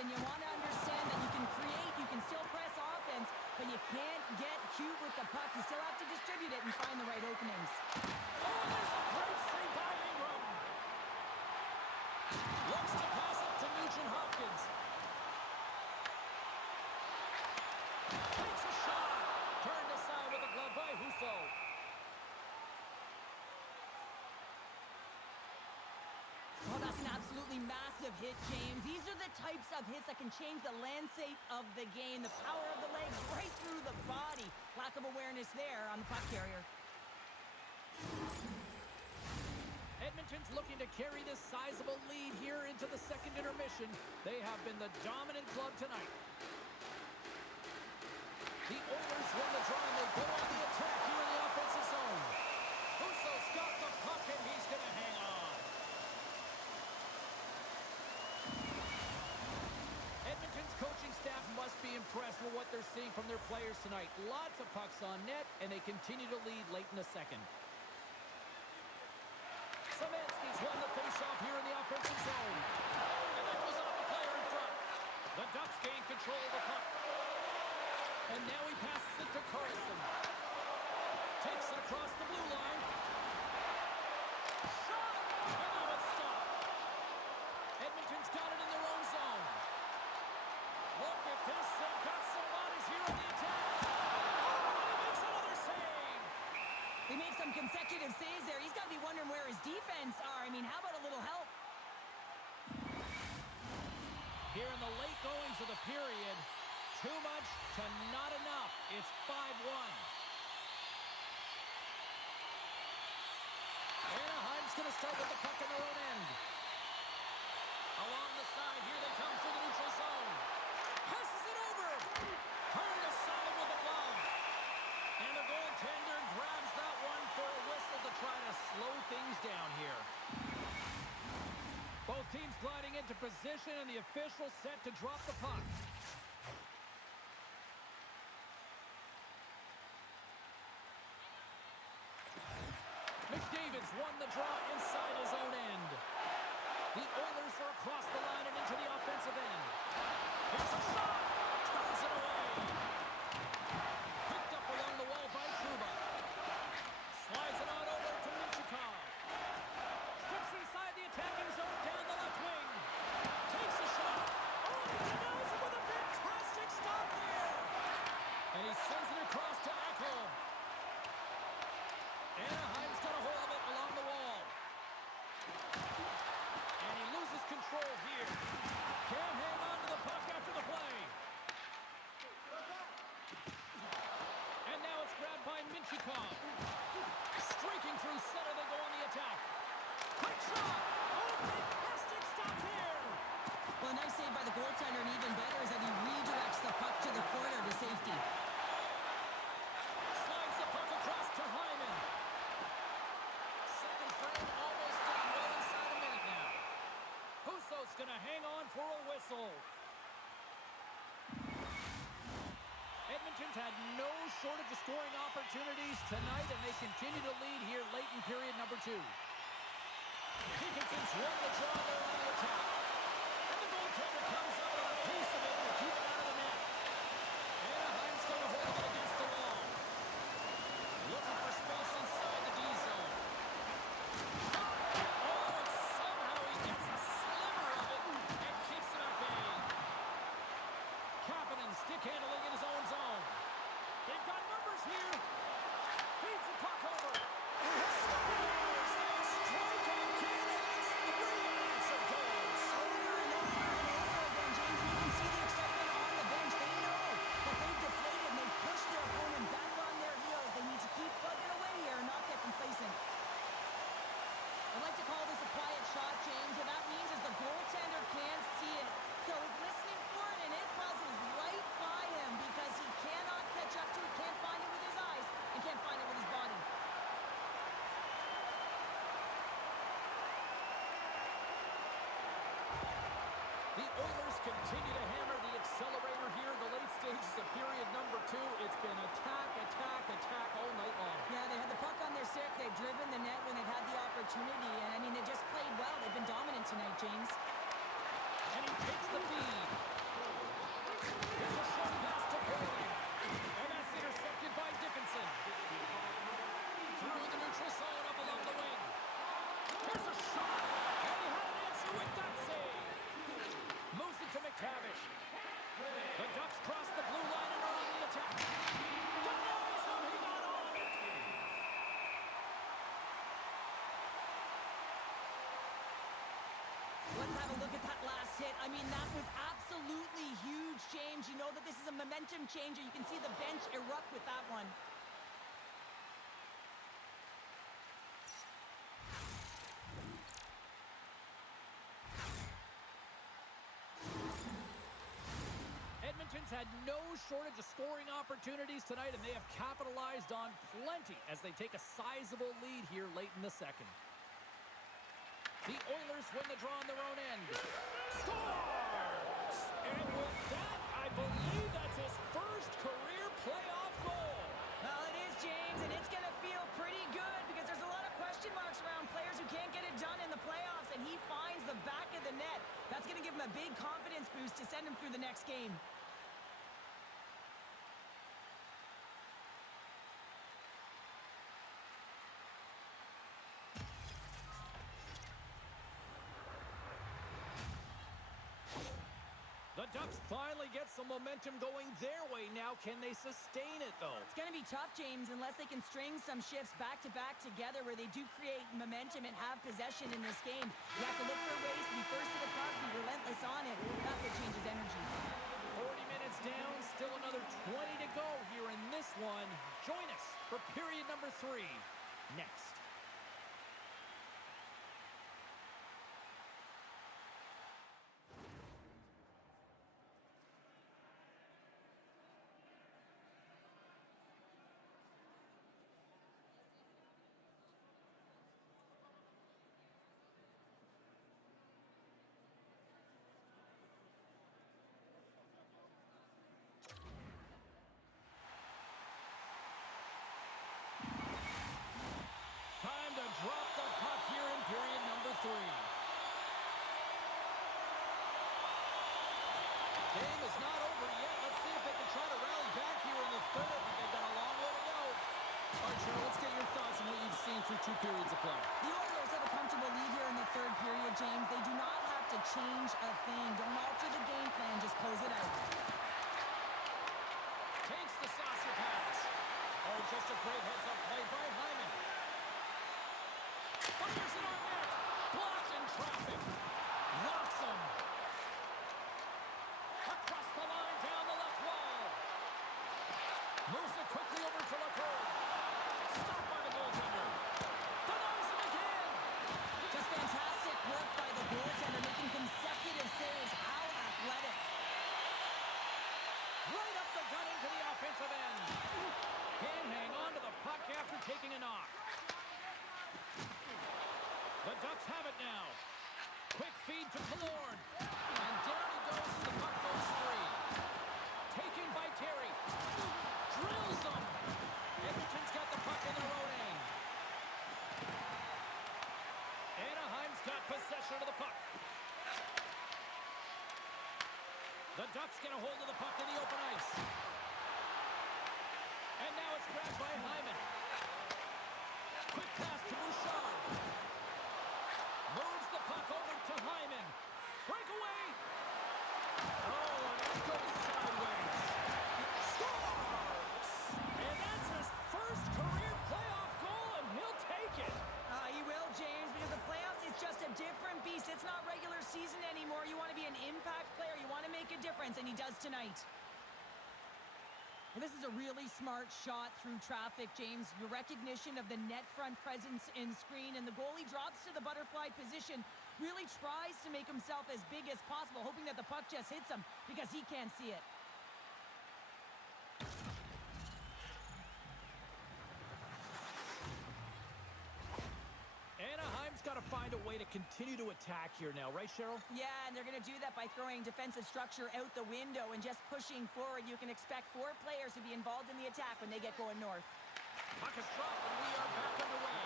and you want to understand that you can create, you can still press offense, but you can't get cute with the puck. You still have to distribute it and find the right openings. Oh, there's a great save by Ingram. Looks to pass it to Nugent-Hopkins. Takes a shot. Turned aside with a glove by Husso. Oh, that's an absolutely massive hit, James. These are the types of hits that can change the landscape of the game. The power of the legs right through the body. Lack of awareness there on the puck carrier. Edmonton's looking to carry this sizable lead here into the second intermission. They have been the dominant club tonight. The Oilers win the draw and they go on the attack here in the offensive zone. Husso's got the puck and he's going to hang on. Edmonton's coaching staff must be impressed with what they're seeing from their players tonight. Lots of pucks on net, and they continue to lead late in the second. Szymanski's won the faceoff here in the offensive zone. And that goes off a player in front. The Ducks gain control of the puck. And now he passes it to Carlson. Takes it across the blue line. Shot! And now it's stopped. Edmonton's got it in their own zone. Look at this. They've got some bodies here on the attack. Oh, and he makes another save. They made some consecutive saves there. He's got to be wondering where his defense are. I mean, how about a little help? Here in the late goings of the period, too much to not enough. It's 5-1. Anaheim's going to start with the puck in their own end. Along the side, here they come through the neutral zone. Passes it over. Turned aside with the glove. And the goaltender grabs that one for a whistle to try to slow things down here. Both teams gliding into position and the official set to drop the puck. McDavid's won the draw inside his own end. The Oilers are across the line and into the offensive end. Here's a shot! Turns it away. Picked up along the wall by Trouba. Slides it on over to Minchikov. Steps inside the attacking zone down the left wing. Takes a shot. Oh, he denies it with a fantastic stop there. And he sends it across to Ekholm. Anaheim's got a hold of it along the wall. And he loses control here. Can't hang on to the puck after the play. And now it's grabbed by Minchikov. Streaking through center, they go on the attack. Quick shot! Oh, fantastic stop here! Well, a nice save by the goaltender, and even better is that he redirects the puck to the corner to safety. Slides the puck across to Hyman. Second frame almost done, well inside a minute now. Husso's going to hang on for a whistle. Edmonton's had no shortage of scoring opportunities tonight, and they continue to lead here late in period number 2. Dickinson's won the draw there on the attack. And the goaltender comes up with a piece of it to keep it out of the net. Anaheim's going to hold it against the wall. Looking for space inside the D zone. Oh, and somehow he gets a sliver of it and keeps it at bay. Kapanen stick handling in his own zone. They've got numbers here. Feeds the puck over. Scores! They strike again, and it's 3 unanswered goals. Over and over and over again, James. You can see the excitement on the bench. They know that they've deflated and they've pushed their opponent back on their heels. They need to keep plugging away here and not get complacent. I'd like to call this a quiet shot, James. What that means is the goaltender can't see it. So he's listening for it, and it buzzes right by him because he cannot catch up to it, can't find it with his eyes, and can't find it with his body. The Oilers continue to hammer the accelerator here in the late stages of period number 2. It's been attack, attack, attack all night long. Yeah, they had the puck on their stick. They've driven the net when they've had the opportunity. And, I mean, they just played well. They've been dominant tonight, James. And he takes the feed. Let's have a look at that last hit. I mean, that was absolutely huge, James. You know that this is a momentum changer. You can see the bench erupt with that one. Edmonton's had no shortage of scoring opportunities tonight, and they have capitalized on plenty as they take a sizable lead here late in the second. The Oilers win the draw on their own end. Scores! And with that, I believe that's his first career playoff goal. Well, it is, James, and it's going to feel pretty good because there's a lot of question marks around players who can't get it done in the playoffs, and he finds the back of the net. That's going to give him a big confidence boost to send him through the next game. The Ducks finally get some momentum going their way now. Can they sustain it, though? It's going to be tough, James, unless they can string some shifts back-to-back together where they do create momentum and have possession in this game. You have to look for ways to be first to the puck, be relentless on it. That's what changes energy. 40 minutes down, still another 20 to go here in this one. Join us for period number 3 next. Time to drop the puck here in period number 3. Game is not over yet. Let's see if they can try to rally back here in the third, but they've got a long way to go. All right, Cheryl, let's get your thoughts on what you've seen through 2 periods of play. The Oilers have a comfortable lead here in the third period, James. They do not have to change a thing. Don't alter the game plan. Just close it out. Takes the saucer pass. Oh, just a great heads-up play by Hyman. Fires it on net. Blocked in traffic. Knocks him. Across the line, down the left wall. Moves it quickly over to Lacour. Stopped by the goaltender. Denies him again. Just fantastic work by the goaltender, making consecutive saves. How athletic. Right up the gun into the offensive end. Can't hang on to the puck after taking a knock. The Ducks have it now. Quick feed to Killorn. And down he goes as the puck goes free. Taken by Terry. Drills him. Edmonton's got the puck in their own end. Anaheim's got possession of the puck. The Ducks get a hold of the puck in the open ice. And now it's grabbed by Hyman. Quick pass to Bouchard. Moves the puck over to Hyman. Breakaway. Oh, and it goes sideways. Scores! And that's his first career playoff goal, and he'll take it. He will, James, because the playoffs is just a different beast. It's not regular season anymore. You want to be an impact player. You want to make a difference, and he does tonight. And this is a really smart shot through traffic, James. Your recognition of the net front presence and screen, and the goalie drops to the butterfly position, really tries to make himself as big as possible, hoping that the puck just hits him because he can't see it. Anaheim's got to find a way to continue to attack here now, right, Cheryl? Yeah, and they're going to do that by throwing defensive structure out the window and just pushing forward. You can expect 4 players to be involved in the attack when they get going north. Puck is dropped, and we are back underway.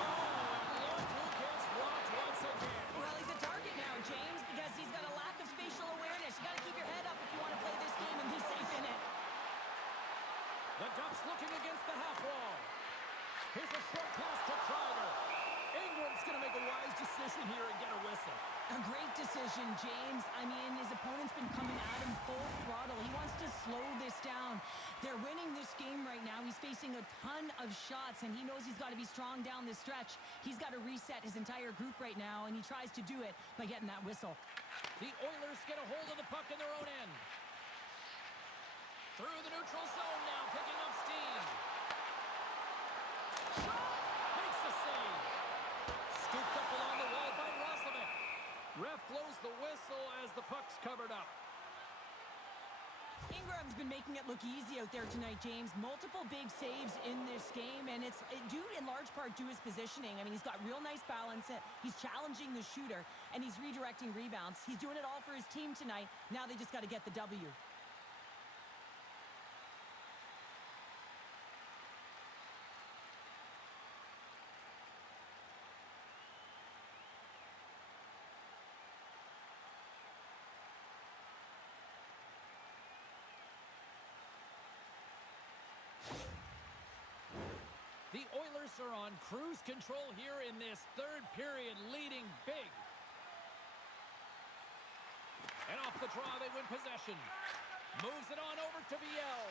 Oh, and look who gets rocked once again. Well, he's a target now, James, because he's got a lack of spatial awareness. You got to keep your head up if you want to play this game and be safe in it. The Ducks looking against the half wall. Here's a short pass to Kreider. Ingram's going to make a wise decision here and get a whistle. A great decision, James. I mean, his opponent's been coming at him full throttle. He wants to slow this down. They're winning this game right now. He's facing a ton of shots, and he knows he's got to be strong down this stretch. He's got to reset his entire group right now, and he tries to do it by getting that whistle. The Oilers get a hold of the puck in their own end. Through the neutral zone now, picking up steam. Shot! Makes the save. Scooped up along the wall by Roslovic. Ref blows the whistle as the puck's covered up. Ingram's been making it look easy out there tonight, James. Multiple big saves in this game, and it's due in large part to his positioning. I mean, he's got real nice balance. He's challenging the shooter, and he's redirecting rebounds. He's doing it all for his team tonight. Now they just got to get the W. The Oilers are on cruise control here in this third period, leading big. And off the draw, they win possession. Moves it on over to Viel.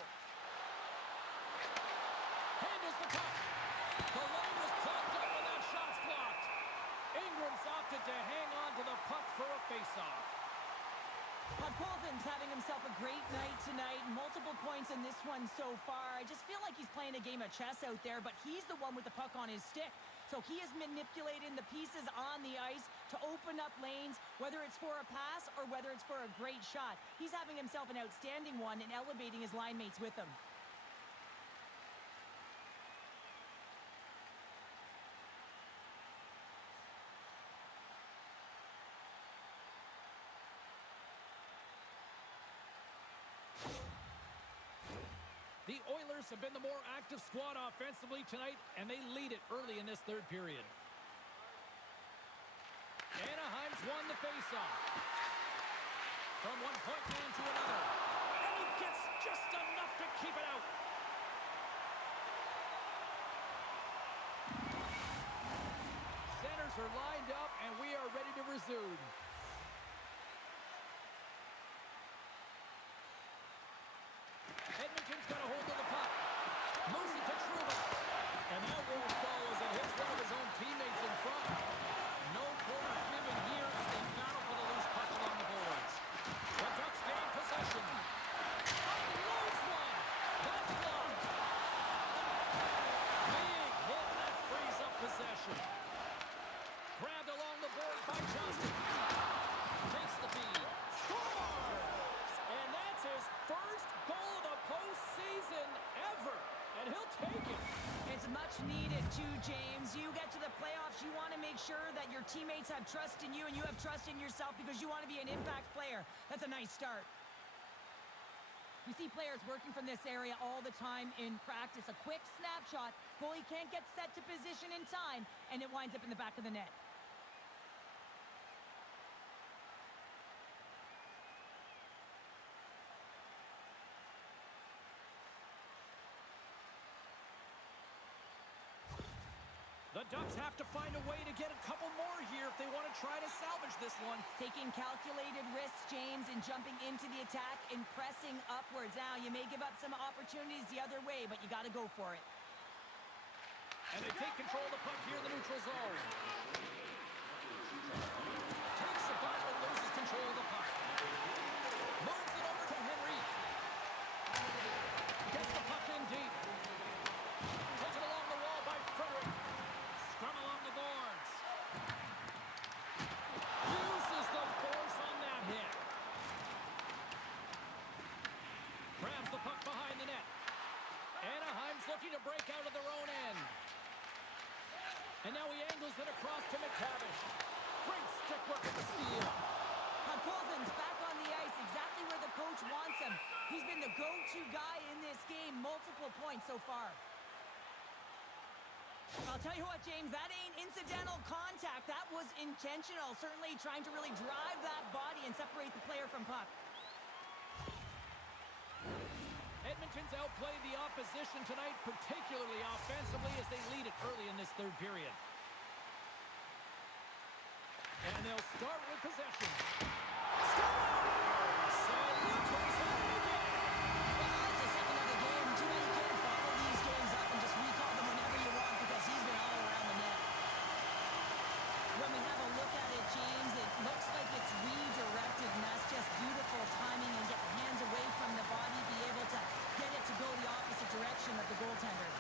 Handles the puck. The line was plugged up and that shot's blocked. Ingram's opted to hang on to the puck for a faceoff. Podkolzin's having himself a great night tonight. Multiple points in this one so far. I just feel like he's playing a game of chess out there, but he's the one with the puck on his stick. So he is manipulating the pieces on the ice to open up lanes, whether it's for a pass or whether it's for a great shot. He's having himself an outstanding one and elevating his line mates with him. The Oilers have been the more active squad offensively tonight, and they lead it early in this third period. Anaheim's won the faceoff. From one point man to another. And he gets just enough to keep it out. Centers are lined up, and we are ready to resume. Edmonton's got a hold of the puck. Moves it to Trouba. And that won't go as it hits one of his own teammates in front. No corner given here as they battle for the loose puck along the boards. The Ducks gain possession. Unloads one. That's blocked. Big hit that frees up possession. Grabbed along the boards by Johnston. Takes the feed. Scores! And that's his first goal of the postseason ever. And he'll take it. It's much needed too, James. You get to the playoffs, you want to make sure that your teammates have trust in you and you have trust in yourself because you want to be an impact player. That's a nice start. We see players working from this area all the time in practice. A quick snapshot, goalie can't get set to position in time, and it winds up in the back of the net. The Ducks have to find a way to get a couple more here if they want to try to salvage this one. Taking calculated risks, James, and jumping into the attack and pressing upwards. Now, you may give up some opportunities the other way, but you got to go for it. And they take control of the puck here in the neutral zone. Takes a bump and loses control of the puck. Moves it over to Henrique. Gets the puck in deep. Takes it along the wall by Frederick. Scrum along the boards. Uses the force on that hit. Grabs the puck behind the net. Anaheim's looking to break out of their own end. And now he angles it across to McTavish. Great stick work at the steal. Podkolzin's back on the ice, exactly where the coach wants him. He's been the go-to guy in this game, multiple points so far. I'll tell you what, James, that ain't incidental contact. That was intentional, certainly trying to really drive that body and separate the player from puck. Edmonton's outplayed the opposition tonight, particularly offensively, as they lead it early in this third period. And And they'll start with possession. Scores! And look who's at it again! Well, it's the second of the game. Too many can't follow these games up and just recall them whenever you want because he's been all around the net. When we have a look at it, James, it looks like it's redirected, and that's just beautiful timing and get the hands away from the body, be able to get it to go the opposite direction of the goaltender.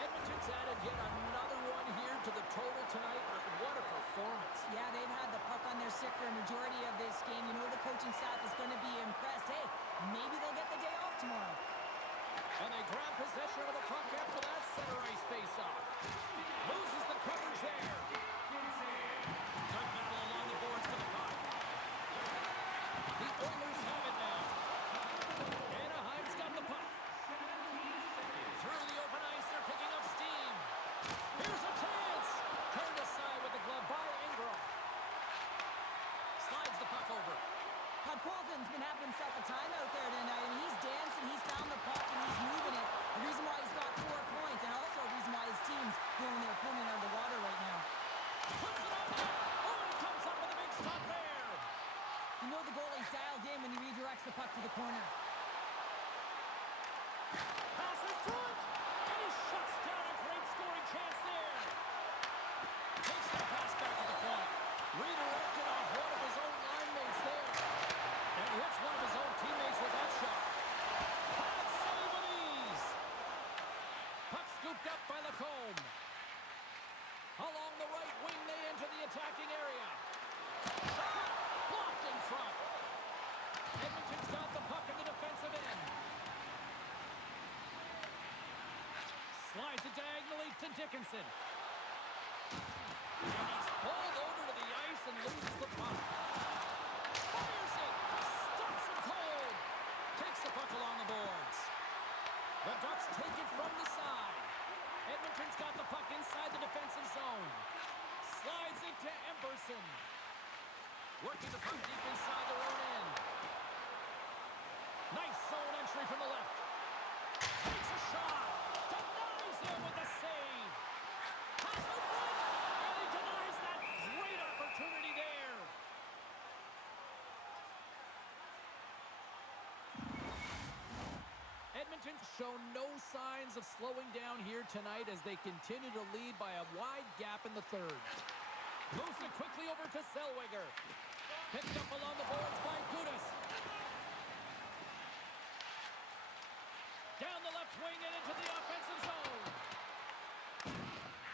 Edmonton's added yet another one here to the total tonight. What a performance. Yeah, they've had the puck on their stick for a majority of this game. You know the coaching staff is going to be impressed. Hey, maybe they'll get the day off tomorrow. And they grab possession of the puck after that center ice face-off. Loses the coverage there. Good battle along the boards for the puck. The Oilers have it now. Anaheim's got the puck. Through the open ice, they're picking up steam. Here's a chance. Turned aside with the glove by Ingram. Slides the puck over. Podkolzin's been having himself a time out there tonight, and he's dancing, he's found the puck, and he's moving it. The reason why he's got 4 points, and also a reason why his team's blowing their opponent out of the water right now. Puts it on net. Oh, and he comes up with a big stop there. You know the goalie's dialed in when he redirects the puck to the corner. Pass in front, and he shuts down a great scoring chance there. Takes the pass back to the point. Redirected off one of his own line mates there. And he hits one of his own teammates with that shot. Pad save with ease. Puck scooped up by Lacombe. Along the right wing, they enter the attacking area. Shot! Blocked in front. Edmonton's got the puck in the defensive end. Slides it diagonally to Dickinson. And he's pulled over to the ice and loses the puck. Fires it! Stops it cold! Takes the puck along the boards. The Ducks take it from the side. Edmonton's got the puck inside the defensive zone. Slides it to Emberson. Working the puck deep inside their own end. Nice zone entry from the left. Takes a shot. Denies him with the save. Pass in front. And he denies that great opportunity there. Edmonton's shown no signs of slowing down here tonight as they continue to lead by a wide gap in the third. Moves it quickly over to Zellweger. Picked up along the boards by Gudas. Down the left wing and into the offensive zone.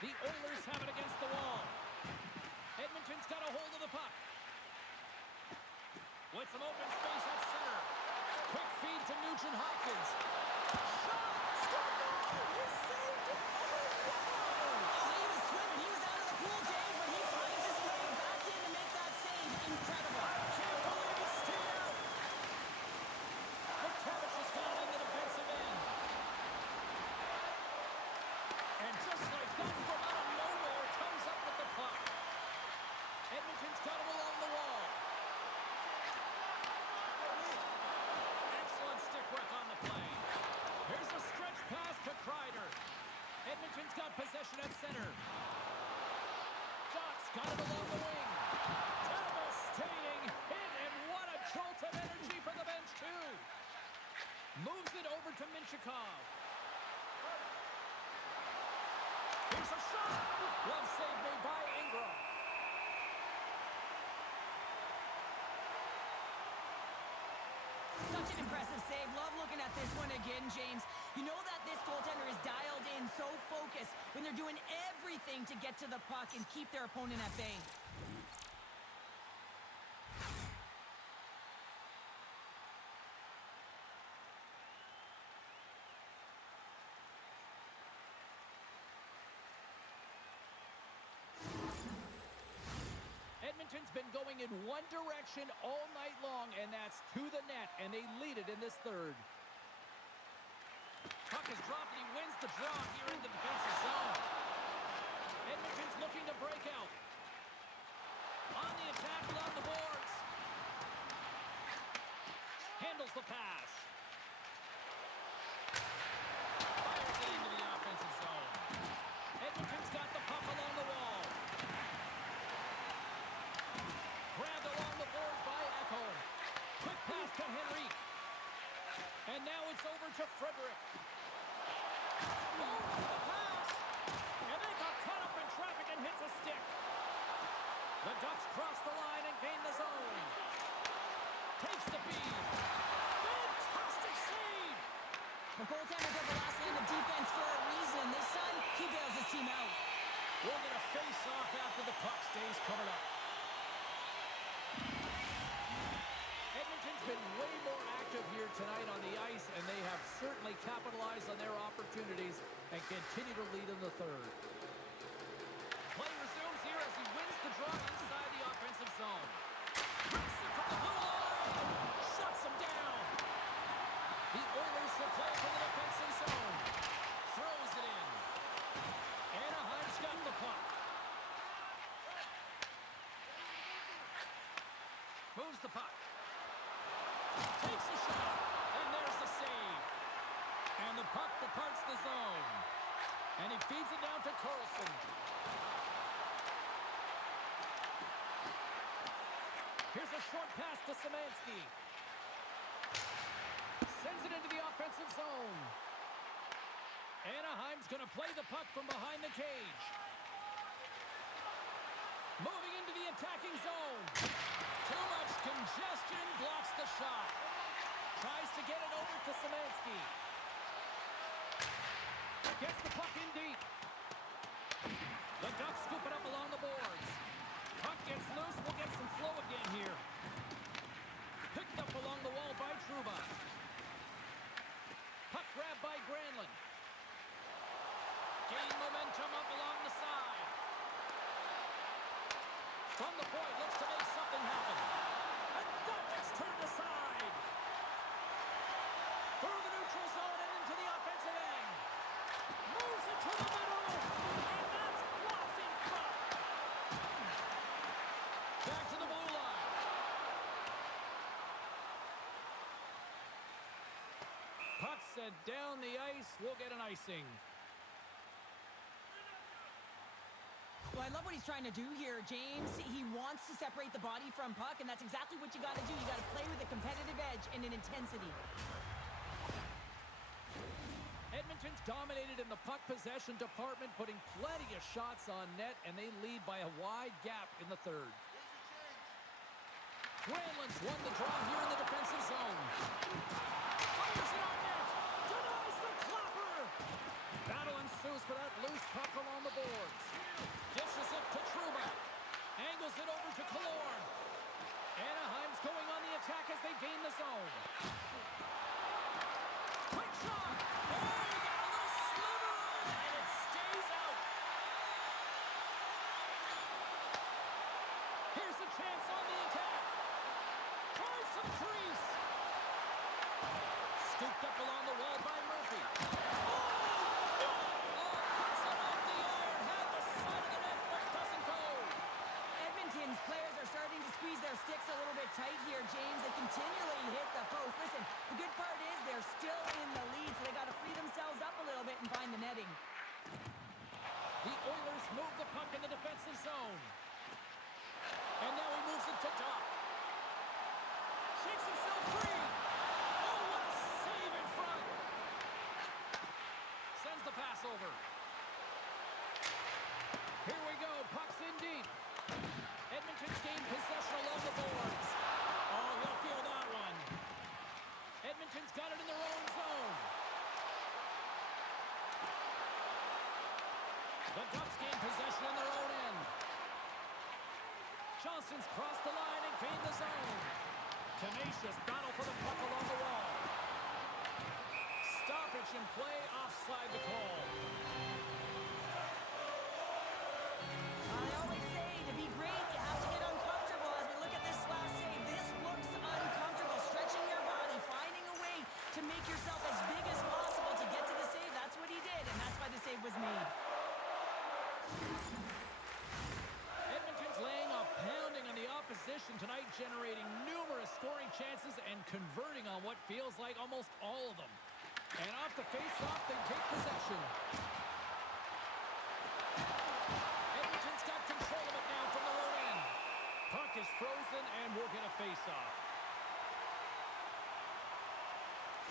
The Oilers have it against the wall. Edmonton's got a hold of the puck. With some open space at center. Quick feed to Nugent-Hopkins. Shot! Scored! He saved it! Oh, wow! He was swimming. He was out of the pool, James, but he finds his way back in to make that save. Incredible. I can't believe it's stayed out. McTavish has got it in the defensive end. And just like that, from out of nowhere, comes up with the puck. Edmonton's got it along the wall. Excellent stick work on the play. Here's a stretch pass to Kreider. Edmonton's got possession at center. Ducks got it along the wing. Devastating hit, and what a jolt of energy for the bench, too. Moves it over to Minchikov. Here's a shot. Glove save made by Ingram. Such an impressive save. Love looking at this one again, James. You know that this goaltender is dialed in, so focused when they're doing everything to get to the puck and keep their opponent at bay. Edmonton's been going in one direction all night long, and that's to the net, and they lead it in this third. Puck is dropped, and he wins the draw here in the defensive zone. Edmonton's looking to break the pass. Fires it into the offensive zone. Edmonton's got the puck along the wall. Grabbed along the boards by Echo. Quick pass to Henrique. And now it's over to Frederick. Over the pass. And they got caught up in traffic and hits a stick. The Ducks cross the line and gain the zone. Takes the feed. Fantastic save. The goaltender's at the last line of defense for a reason. This time, he bails his team out. We'll get a face-off after the puck stays covered up. Edmonton's been way more active here tonight on the ice, and they have certainly capitalized on their opportunities and continue to lead in the third. Play resumes here as he wins the draw inside the offensive zone. Rips it from the blue line. Shuts him down. The Oilers will play from the defensive zone. Throws it in. Anaheim's got the puck. Moves the puck. Takes a shot. And there's the save. And the puck departs the zone. And he feeds it down to Carlson. Here's a short pass to Szymanski. Sends it into the offensive zone. Anaheim's going to play the puck from behind the cage. Moving into the attacking zone. Too much congestion, blocks the shot. Tries to get it over to Szymanski. Gets the puck in deep. The Ducks scoop it up along the boards. Puck gets loose. We'll get some flow again here. Picked up along the wall by Trouba. Puck grabbed by Granlund. Gain momentum up along the side. From the point, looks to make something happen. And that gets turned aside. Through the neutral zone and into the offensive end. Moves it to the middle. And that's blocked in front. Back to the blue line. Puck sent down the ice. We'll get an icing. Well, I love what he's trying to do here, James. He wants to separate the body from puck, and that's exactly what you got to do. You got to play with a competitive edge and an intensity. Edmonton's dominated in the puck possession department, putting plenty of shots on net, and they lead by a wide gap in the third. Granlund's won the draw here in the defensive zone. Fires it on net. Denies the clapper. Battle ensues for that loose puck along the boards. Dishes it to Trouba. Angles it over to Killorn. Anaheim's going on the attack as they gain the zone. Quick shot. Oh, he got a little sliver of it, and it stays out. Here's a chance on the attack. Tries to the crease. Scooped up along the wall by Murphy. Players are starting to squeeze their sticks a little bit tight here, James. They continually hit the post. Listen, the good part is they're still in the lead, so they got to free themselves up a little bit and find the netting. The Oilers move the puck in the defensive zone. And now he moves it to Doc. Shakes himself free. Oh, what a save in front. Sends the pass over. Here we go. Puck's in deep. Edmonton's gained possession along the boards. Oh, he'll feel that one. Edmonton's got it in their own zone. The Ducks gain possession in their own end. Johnson's crossed the line and gained the zone. Tenacious battle for the puck along the wall. Stoppage in play, offside the call. I always say, to be great, you have to get uncomfortable. As we look at this last save, this looks uncomfortable. Stretching your body, finding a way to make yourself as big as possible to get to the save. That's what he did, and that's why the save was made. Edmonton's laying a pounding on the opposition tonight, generating numerous scoring chances and converting on what feels like almost all of them. And off the face-off, they take possession. Edmonton's got control of it now from the road end. Puck is frozen, and we're going to face off.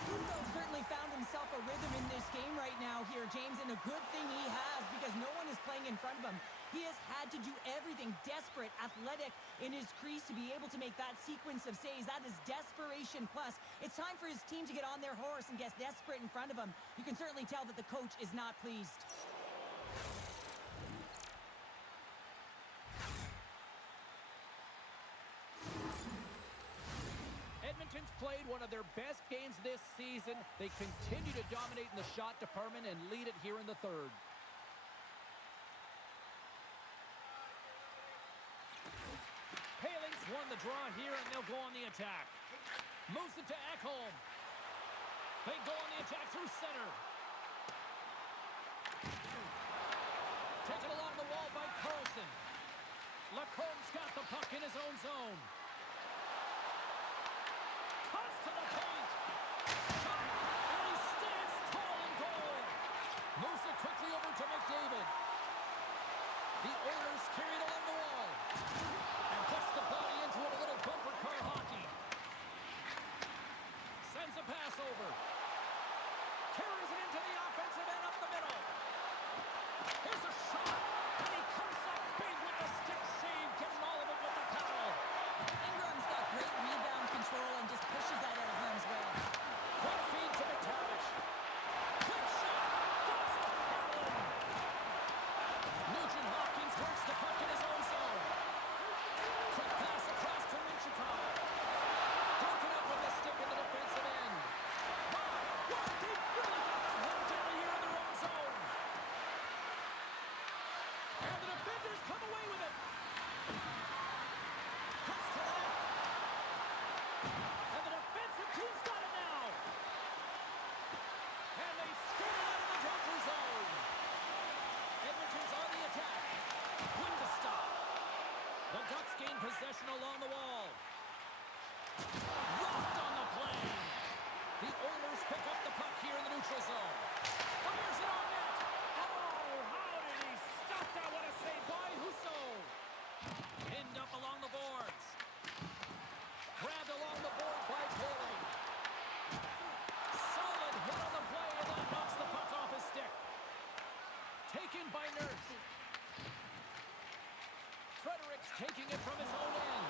Husso certainly found himself a rhythm in this game right now here, James, and a good thing he has because no one is playing in front of him. He has had to do everything desperate, athletic in his crease to be able to make that sequence of saves. That is desperation plus. It's time for his team to get on their horse and get desperate in front of him. You can certainly tell that the coach is not pleased. Edmonton's played one of their best games this season. They continue to dominate in the shot department and lead it here in the third. Paling's won the draw here, and they'll go on the attack. Moves it to Ekholm. They go on the attack through center. Taken along the wall by Carlson. Lacombe's got the puck in his own zone. Cuts to the paint. Shot, and he stands tall in goal. Moves it quickly over to McDavid. The Oilers carry it along the wall. And puts the body into a little bumper car hockey. Sends a pass over. Carries it into the offensive end up the middle. Here's a shot. And he comes up big with the stick save. Getting all of it with the paddle. Ingram's got great rebound control and just pushes that out of harm's way. Quick feed to McTavish. Quick shot. That's a Hamlin. Nugent Hopkins works the puck in his own zone. Quick pass across to Minchikov. Broken up with the stick in the defensive end. My God, they really got the home team here in their own zone. And the defenders come away with it. Cuts to the net. And the defensive team's got it now. And they skate it out of the danger zone. Edmonton's on the attack. Win to stop. The Ducks gain possession along the wall. Rocked on the play. The Oilers pick up the puck here in the neutral zone. Fires it on net. Oh, how did he stop that? What a save by Husso. Pinned up along the boards. Grabbed along the board by Paling. Solid hit on the play, and that knocks the puck off his stick. Taken by Nurse. Fredericks taking it from his own end.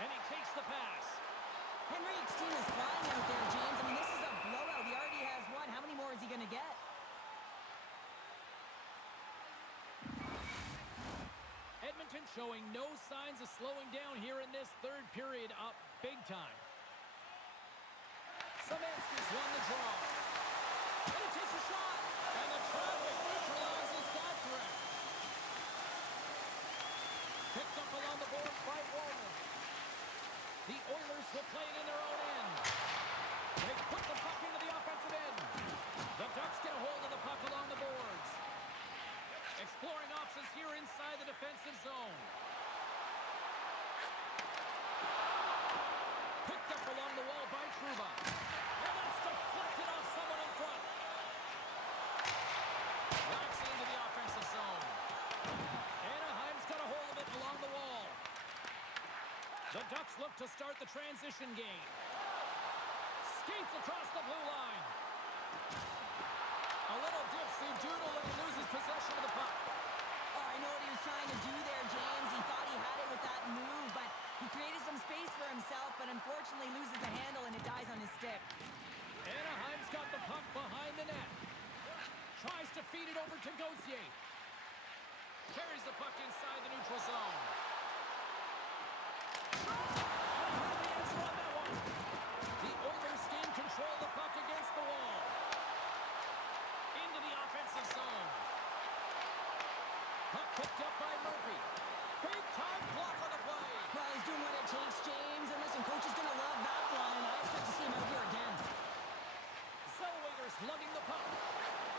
And he takes the pass. Henrik's team is flying out there, James. I mean, this is a blowout. He already has one. How many more is he going to get? Edmonton showing no signs of slowing down here in this third period, up big time. Szymanski's won the draw. And he takes a shot. And the traffic neutralizes that threat. Picked up along the boards by Warner. The Oilers will play it in their own end. They put the puck into the offensive end. The Ducks get a hold of the puck along the boards. Exploring options here inside the defensive zone. Picked up along the wall by Trouba. And that's deflected off someone in front. Knocks it into the offensive zone. Anaheim's got a hold of it along the wall. The Ducks look to start the transition game. Skates across the blue line. A little dipsy doodle and he loses possession of the puck. Oh, I know what he was trying to do there, James. He thought he had it with that move, but he created some space for himself, but unfortunately loses the handle and it dies on his stick. Anaheim's got the puck behind the net. Tries to feed it over to Gauthier. Carries the puck inside the neutral zone. The answer on that one. The Oilers gain control of the puck against the wall. Into the offensive zone. Puck picked up by Murphy. Big time block on the play. Well, he's doing what it takes, James. And listen, coach is going to love that line. I expect to see him out here again. Zellweger's lugging the puck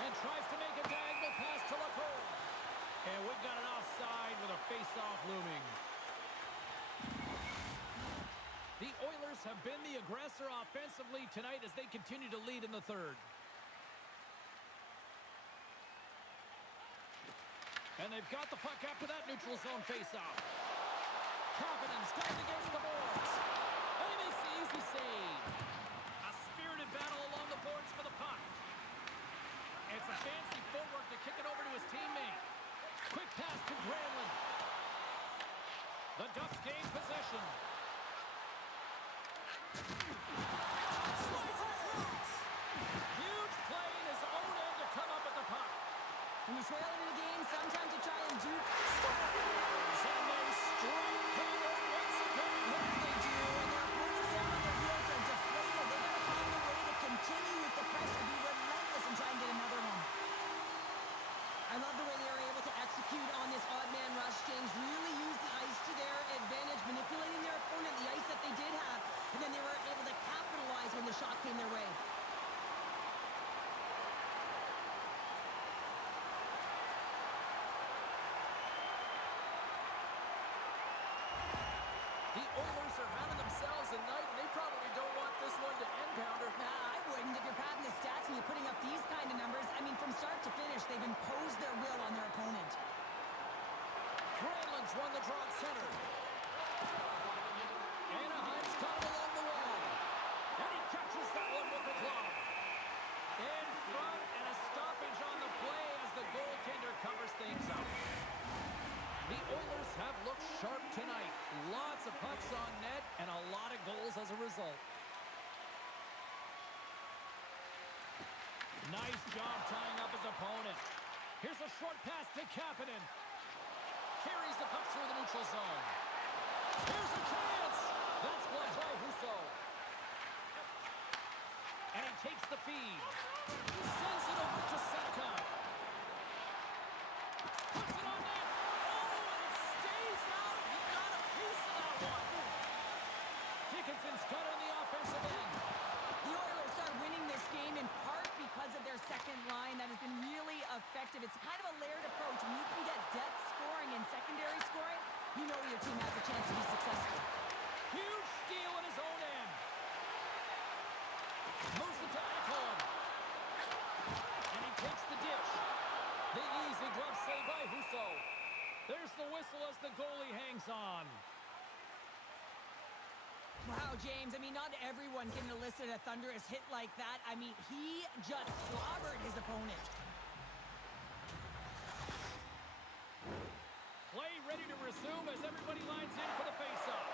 and tries to make a diagonal pass to Lacombe. And we've got an offside with a face-off looming. have been the aggressor offensively tonight as they continue to lead in the third. And they've got the puck after that neutral zone faceoff. Kapanen's got it against the boards. And he makes the easy save. A spirited battle along the boards for the puck. It's a fancy footwork to kick it over to his teammate. Quick pass to Granlund. The Ducks gain possession. Slides it across. Huge play in his own end to come up with the puck. When you're trailing in a game, sometimes you try and duke scores. And they strike Taylor once again. Yes, they do. And their opponents down on their heels are deflated. They got to find a way to continue with the pressure, be relentless, and try and get another one. I love the way they are able to execute on this odd man rush, James. Really use the ice to their advantage, manipulating their opponent, the ice that they did have, and then they were able to capitalize when the shot came their way. The Oilers are having themselves a night, and they probably don't want this one to end, Pounder. Nah, I wouldn't. If you're padding the stats and you're putting up these kind of numbers, I mean, from start to finish, they've imposed their will on their opponent. Granlund's won the draw at center. Anaheim's got it along the wall. And he catches that one with the glove. In front, and a stoppage on the play as the goaltender covers things up. The Oilers have looked sharp tonight. Lots of pucks on net and a lot of goals as a result. Nice job tying up his opponent. Here's a short pass to Kapanen. Carries the puck through the neutral zone. Here's a chance. That's blocked by Husso. And he takes the feed. Sends it over to Seneca. Puts it on net. Oh, and it stays out. He got a piece of that one. Dickinson's got it on the offensive end. The Oilers are winning this game in part because of their second line that has been really effective. It's kind of a layered approach. When you can get depth scoring and secondary scoring, you know your team has a chance to be successful. Huge steal in his own end. Moves it to Ekholm. And he takes the dish. The easy glove save by Husso. There's the whistle as the goalie hangs on. Wow, James, I mean, not everyone can elicit a thunderous hit like that. I mean, he just clobbered his opponent. Play ready to resume as everybody lines in for the faceoff.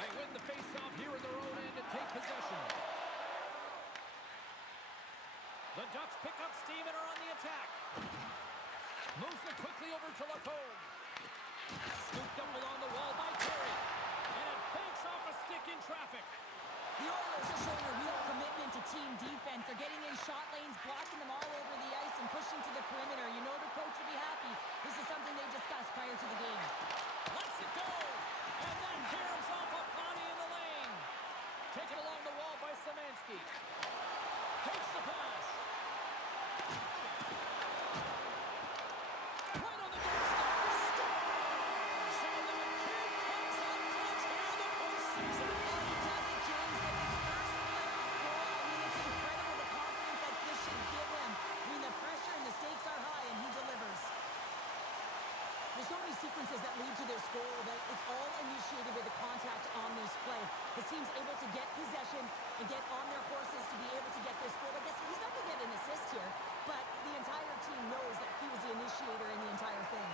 They win the faceoff here in their own end and take possession. The Ducks pick up steam and are on the attack. Moves it quickly over to Lacombe. Scooped up along the wall by Terry. And it banks off a stick in traffic. The Oilers are showing a real commitment to team defense. They're getting in shot lanes, blocking them all over the ice, and pushing to the perimeter. You know the coach will be happy. This is something they discussed prior to the game. Lets it go. And then caroms off a body in the lane. Taken along the wall by Szymanski. Takes the pass. Right on the doorstep. Scores! And the kid comes up clutch here in the postseason. And he does it, James. Gets his first playoff goal. I mean, it's incredible the confidence that this should give him. I mean, the pressure and the stakes are high, and he delivers. There's so many sequences that lead to this goal that it's all initiated with the contact on this play. His team's able to get possession and get on their horses to be able to get this goal. I guess he's not going to get an assist here, but the entire team knows that he was the initiator in the entire thing.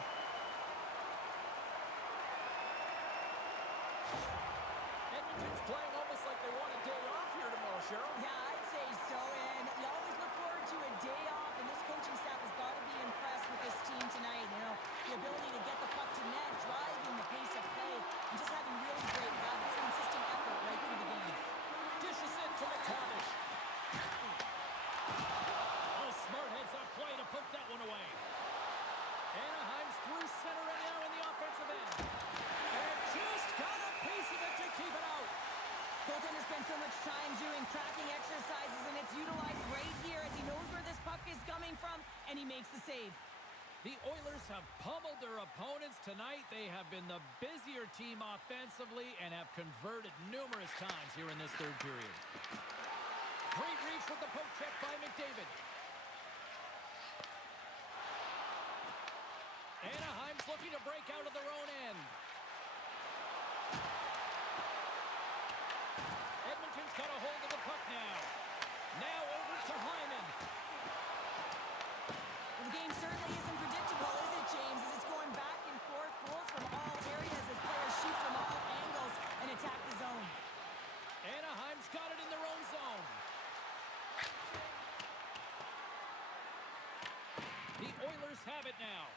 Edmonton's playing almost like they want a day off here tomorrow, Cheryl. Yeah, I'd say so, and you always look forward to a day off, and this coaching staff has got to be impressed with this team tonight. You know, the ability to get the puck to net, driving the pace of play, and just having really great habits, consistent effort right through the game. Dishes it to McTavish. Oh, smart heads-up play to poke that one away. Anaheim's through center and now in the offensive end. And just got a piece of it to keep it out. Goaltender spends so much time doing tracking exercises, and it's utilized right here as he knows where this puck is coming from, and he makes the save. The Oilers have pummeled their opponents tonight. They have been the busier team offensively and have converted numerous times here in this third period. Great reach with the poke check by McDavid. Anaheim's looking to break out of their own end. Edmonton's got a hold of the puck now. Now over to Hyman. Well, the game certainly isn't predictable, is it, James? As it's going back and forth, goals from all areas as players shoot from all angles and attack the zone. Anaheim's got it in their own zone. The Oilers have it now.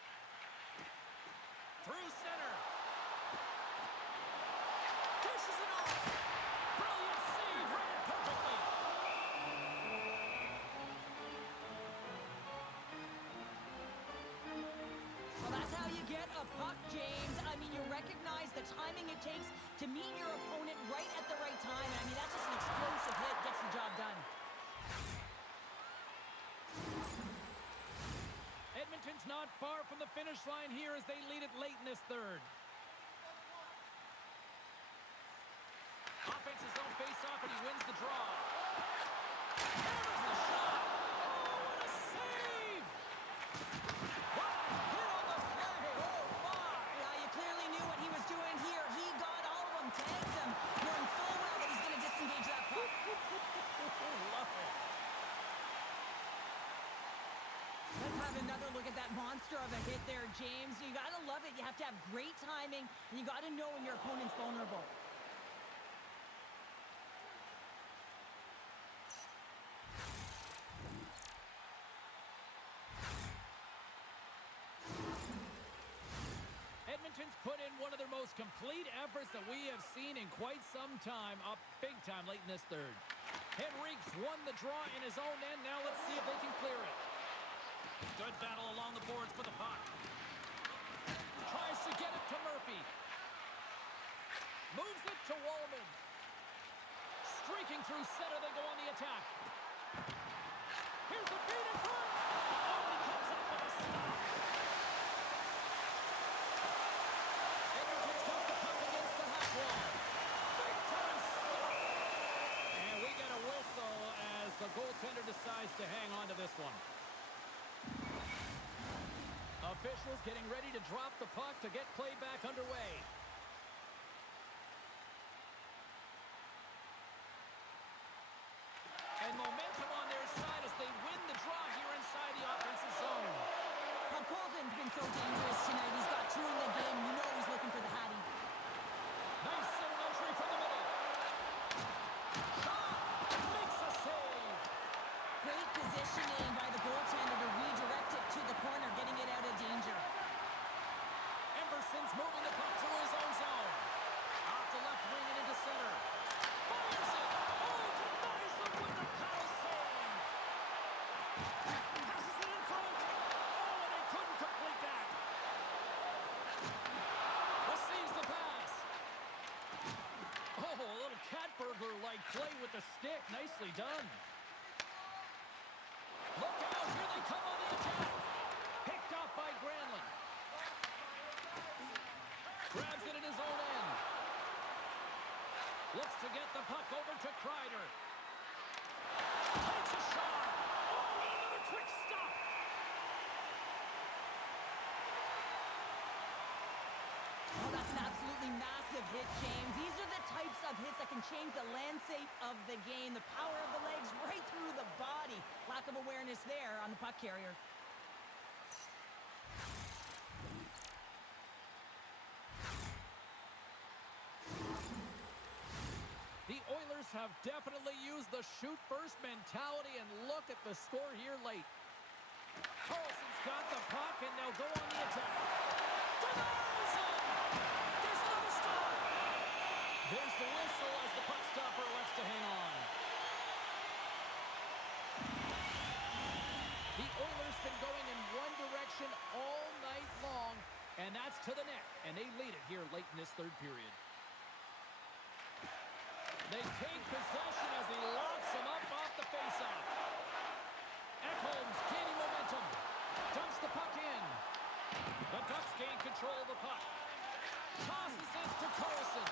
Through center. Dishes it off. Brilliant save, read it perfectly. Well, that's how you get a puck, James. I mean, you recognize the timing it takes to meet your opponent right at the right time. I mean, that's just an explosive hit, gets the job done. Edmonton's not far from the finish line here as they lead it late in this third. Offensive zone face-off, and he wins the draw. There's the shot! Oh, what a save! Wow, hit on the play! Oh, my! Yeah, you clearly knew what he was doing here. He got all of them, tags them, knowing full well that he's going to disengage that puck. Love it. Let's have another look at that monster of a hit there, James. You got to love it. You have to have great timing, and you got to know when your opponent's vulnerable. Edmonton's put in one of their most complete efforts that we have seen in quite some time, up big time late in this third. Henrique's won the draw in his own end. Now let's see if they can clear it. Good battle along the boards for the puck. Tries to get it to Murphy. Moves it to Wallman. Streaking through center, they go on the attack. Here's the feed in front. Oh, he comes up with a stop. Edmonton's got the puck against the half wall. Big time stop. And we get a whistle as the goaltender decides to hang on to this one. Officials getting ready to drop the puck to get play back underway. And momentum on their side as they win the draw here inside the offensive zone. Well, Colton's been so dangerous tonight. He's got two in the game. You know he's looking for the Hattie. Nice zone entry from the middle. Shot! Makes a save. Great positioning by the goaltender to redirect it to the corner, getting it out of danger. Emberson's moving the puck through his own zone. Off the left wing and into center. Fires it! Oh, denies him with the power save! Passes it in front! Oh, and they couldn't complete that! Receives the pass! Oh, a little cat burglar-like play with the stick. Nicely done. Look out, here they come on the attack. Picked off by Granlund. Grabs it in his own end. Looks to get the puck over to Kreider. Takes a shot. Oh, another quick stop. Oh, that's an absolutely massive hit, James. These are the types of hits that can change the landscape of the game. The power of the legs right through the body. Lack of awareness there on the puck carrier. The Oilers have definitely used the shoot-first mentality, and look at the score here late. Carlson's got the puck, and they'll go on the attack. Denies him! There's another stop! There's the whistle as the puck stopper elects to hang on. The Oilers been going in one direction all night long, and that's to the net, and they lead it here late in this third period. They take possession as he locks him up off the faceoff. Ekholm's gaining momentum. Dumps the puck in. control of the puck. Tosses it to Carlson.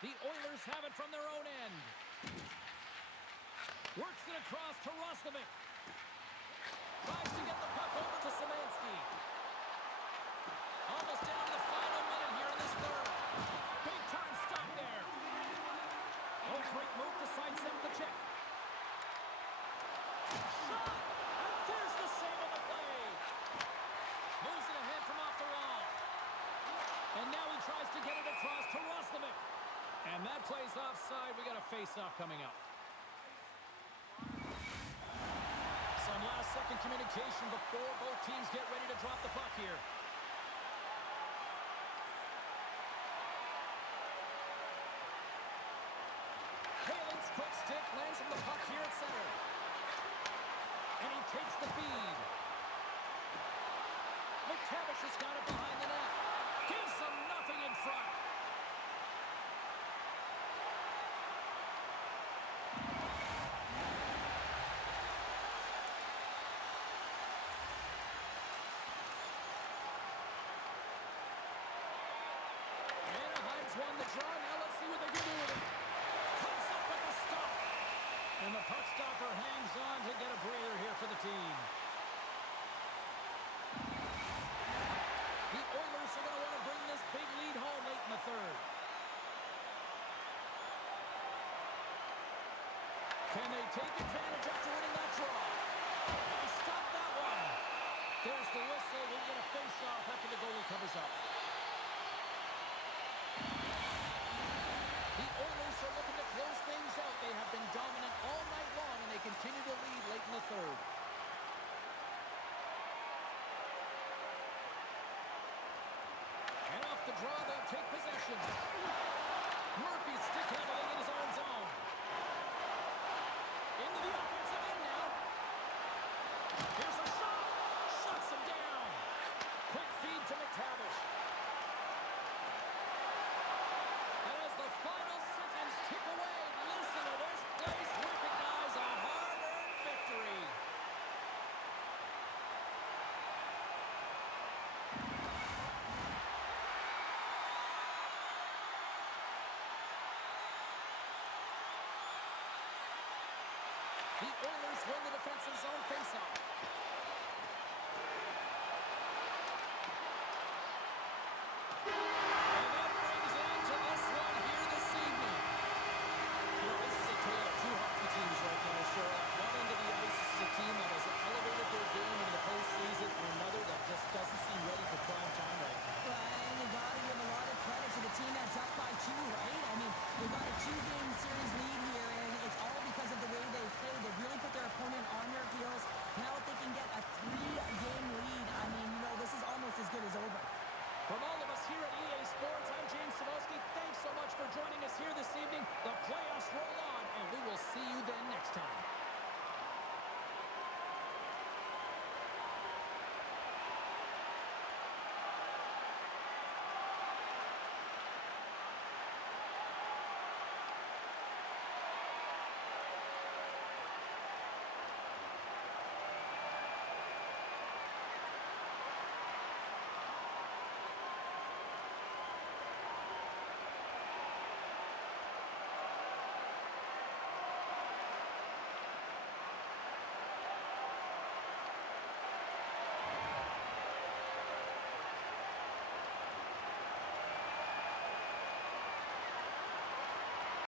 The Oilers have it from their own end. Works it across to Roslovic. Tries to get the puck over to Szymanski. Almost down to the final minute here in this third. Big time stop there. Oh, great move to sidestep the check. Shot! And there's the save on the play. Moves it ahead from off the wall. And now he tries to get it across to Roslovic. And that play's offside. We got a face-off coming up. Some last-second communication before both teams get ready to drop the puck here. Haling's quick stick lands from the puck here at center. And he takes the feed. McTavish has got it behind the net. Gives them nothing in front. Anaheim's won the draw. Now let's see what they can do with it. Comes up with the stop. And the puck stopper hangs on to get a breather here for the team. The Oilers are going to want to bring this big lead home late in the third. Can they take advantage after winning that draw? And he stopped that one. There's the whistle. We'll get a face-off after the goalie covers up. The Oilers are looking to close things out. They have been dominant all night long, and they continue to lead late in the third. And off the draw, they'll take possession. Murphy's stick handling in his own zone. Into the offensive end now. Here's a shot. Shuts him down. Quick feed to McTavish. And as the final seconds tick away, listen to this place recognize a hard-earned victory. The Oilers win the defensive zone faceoff.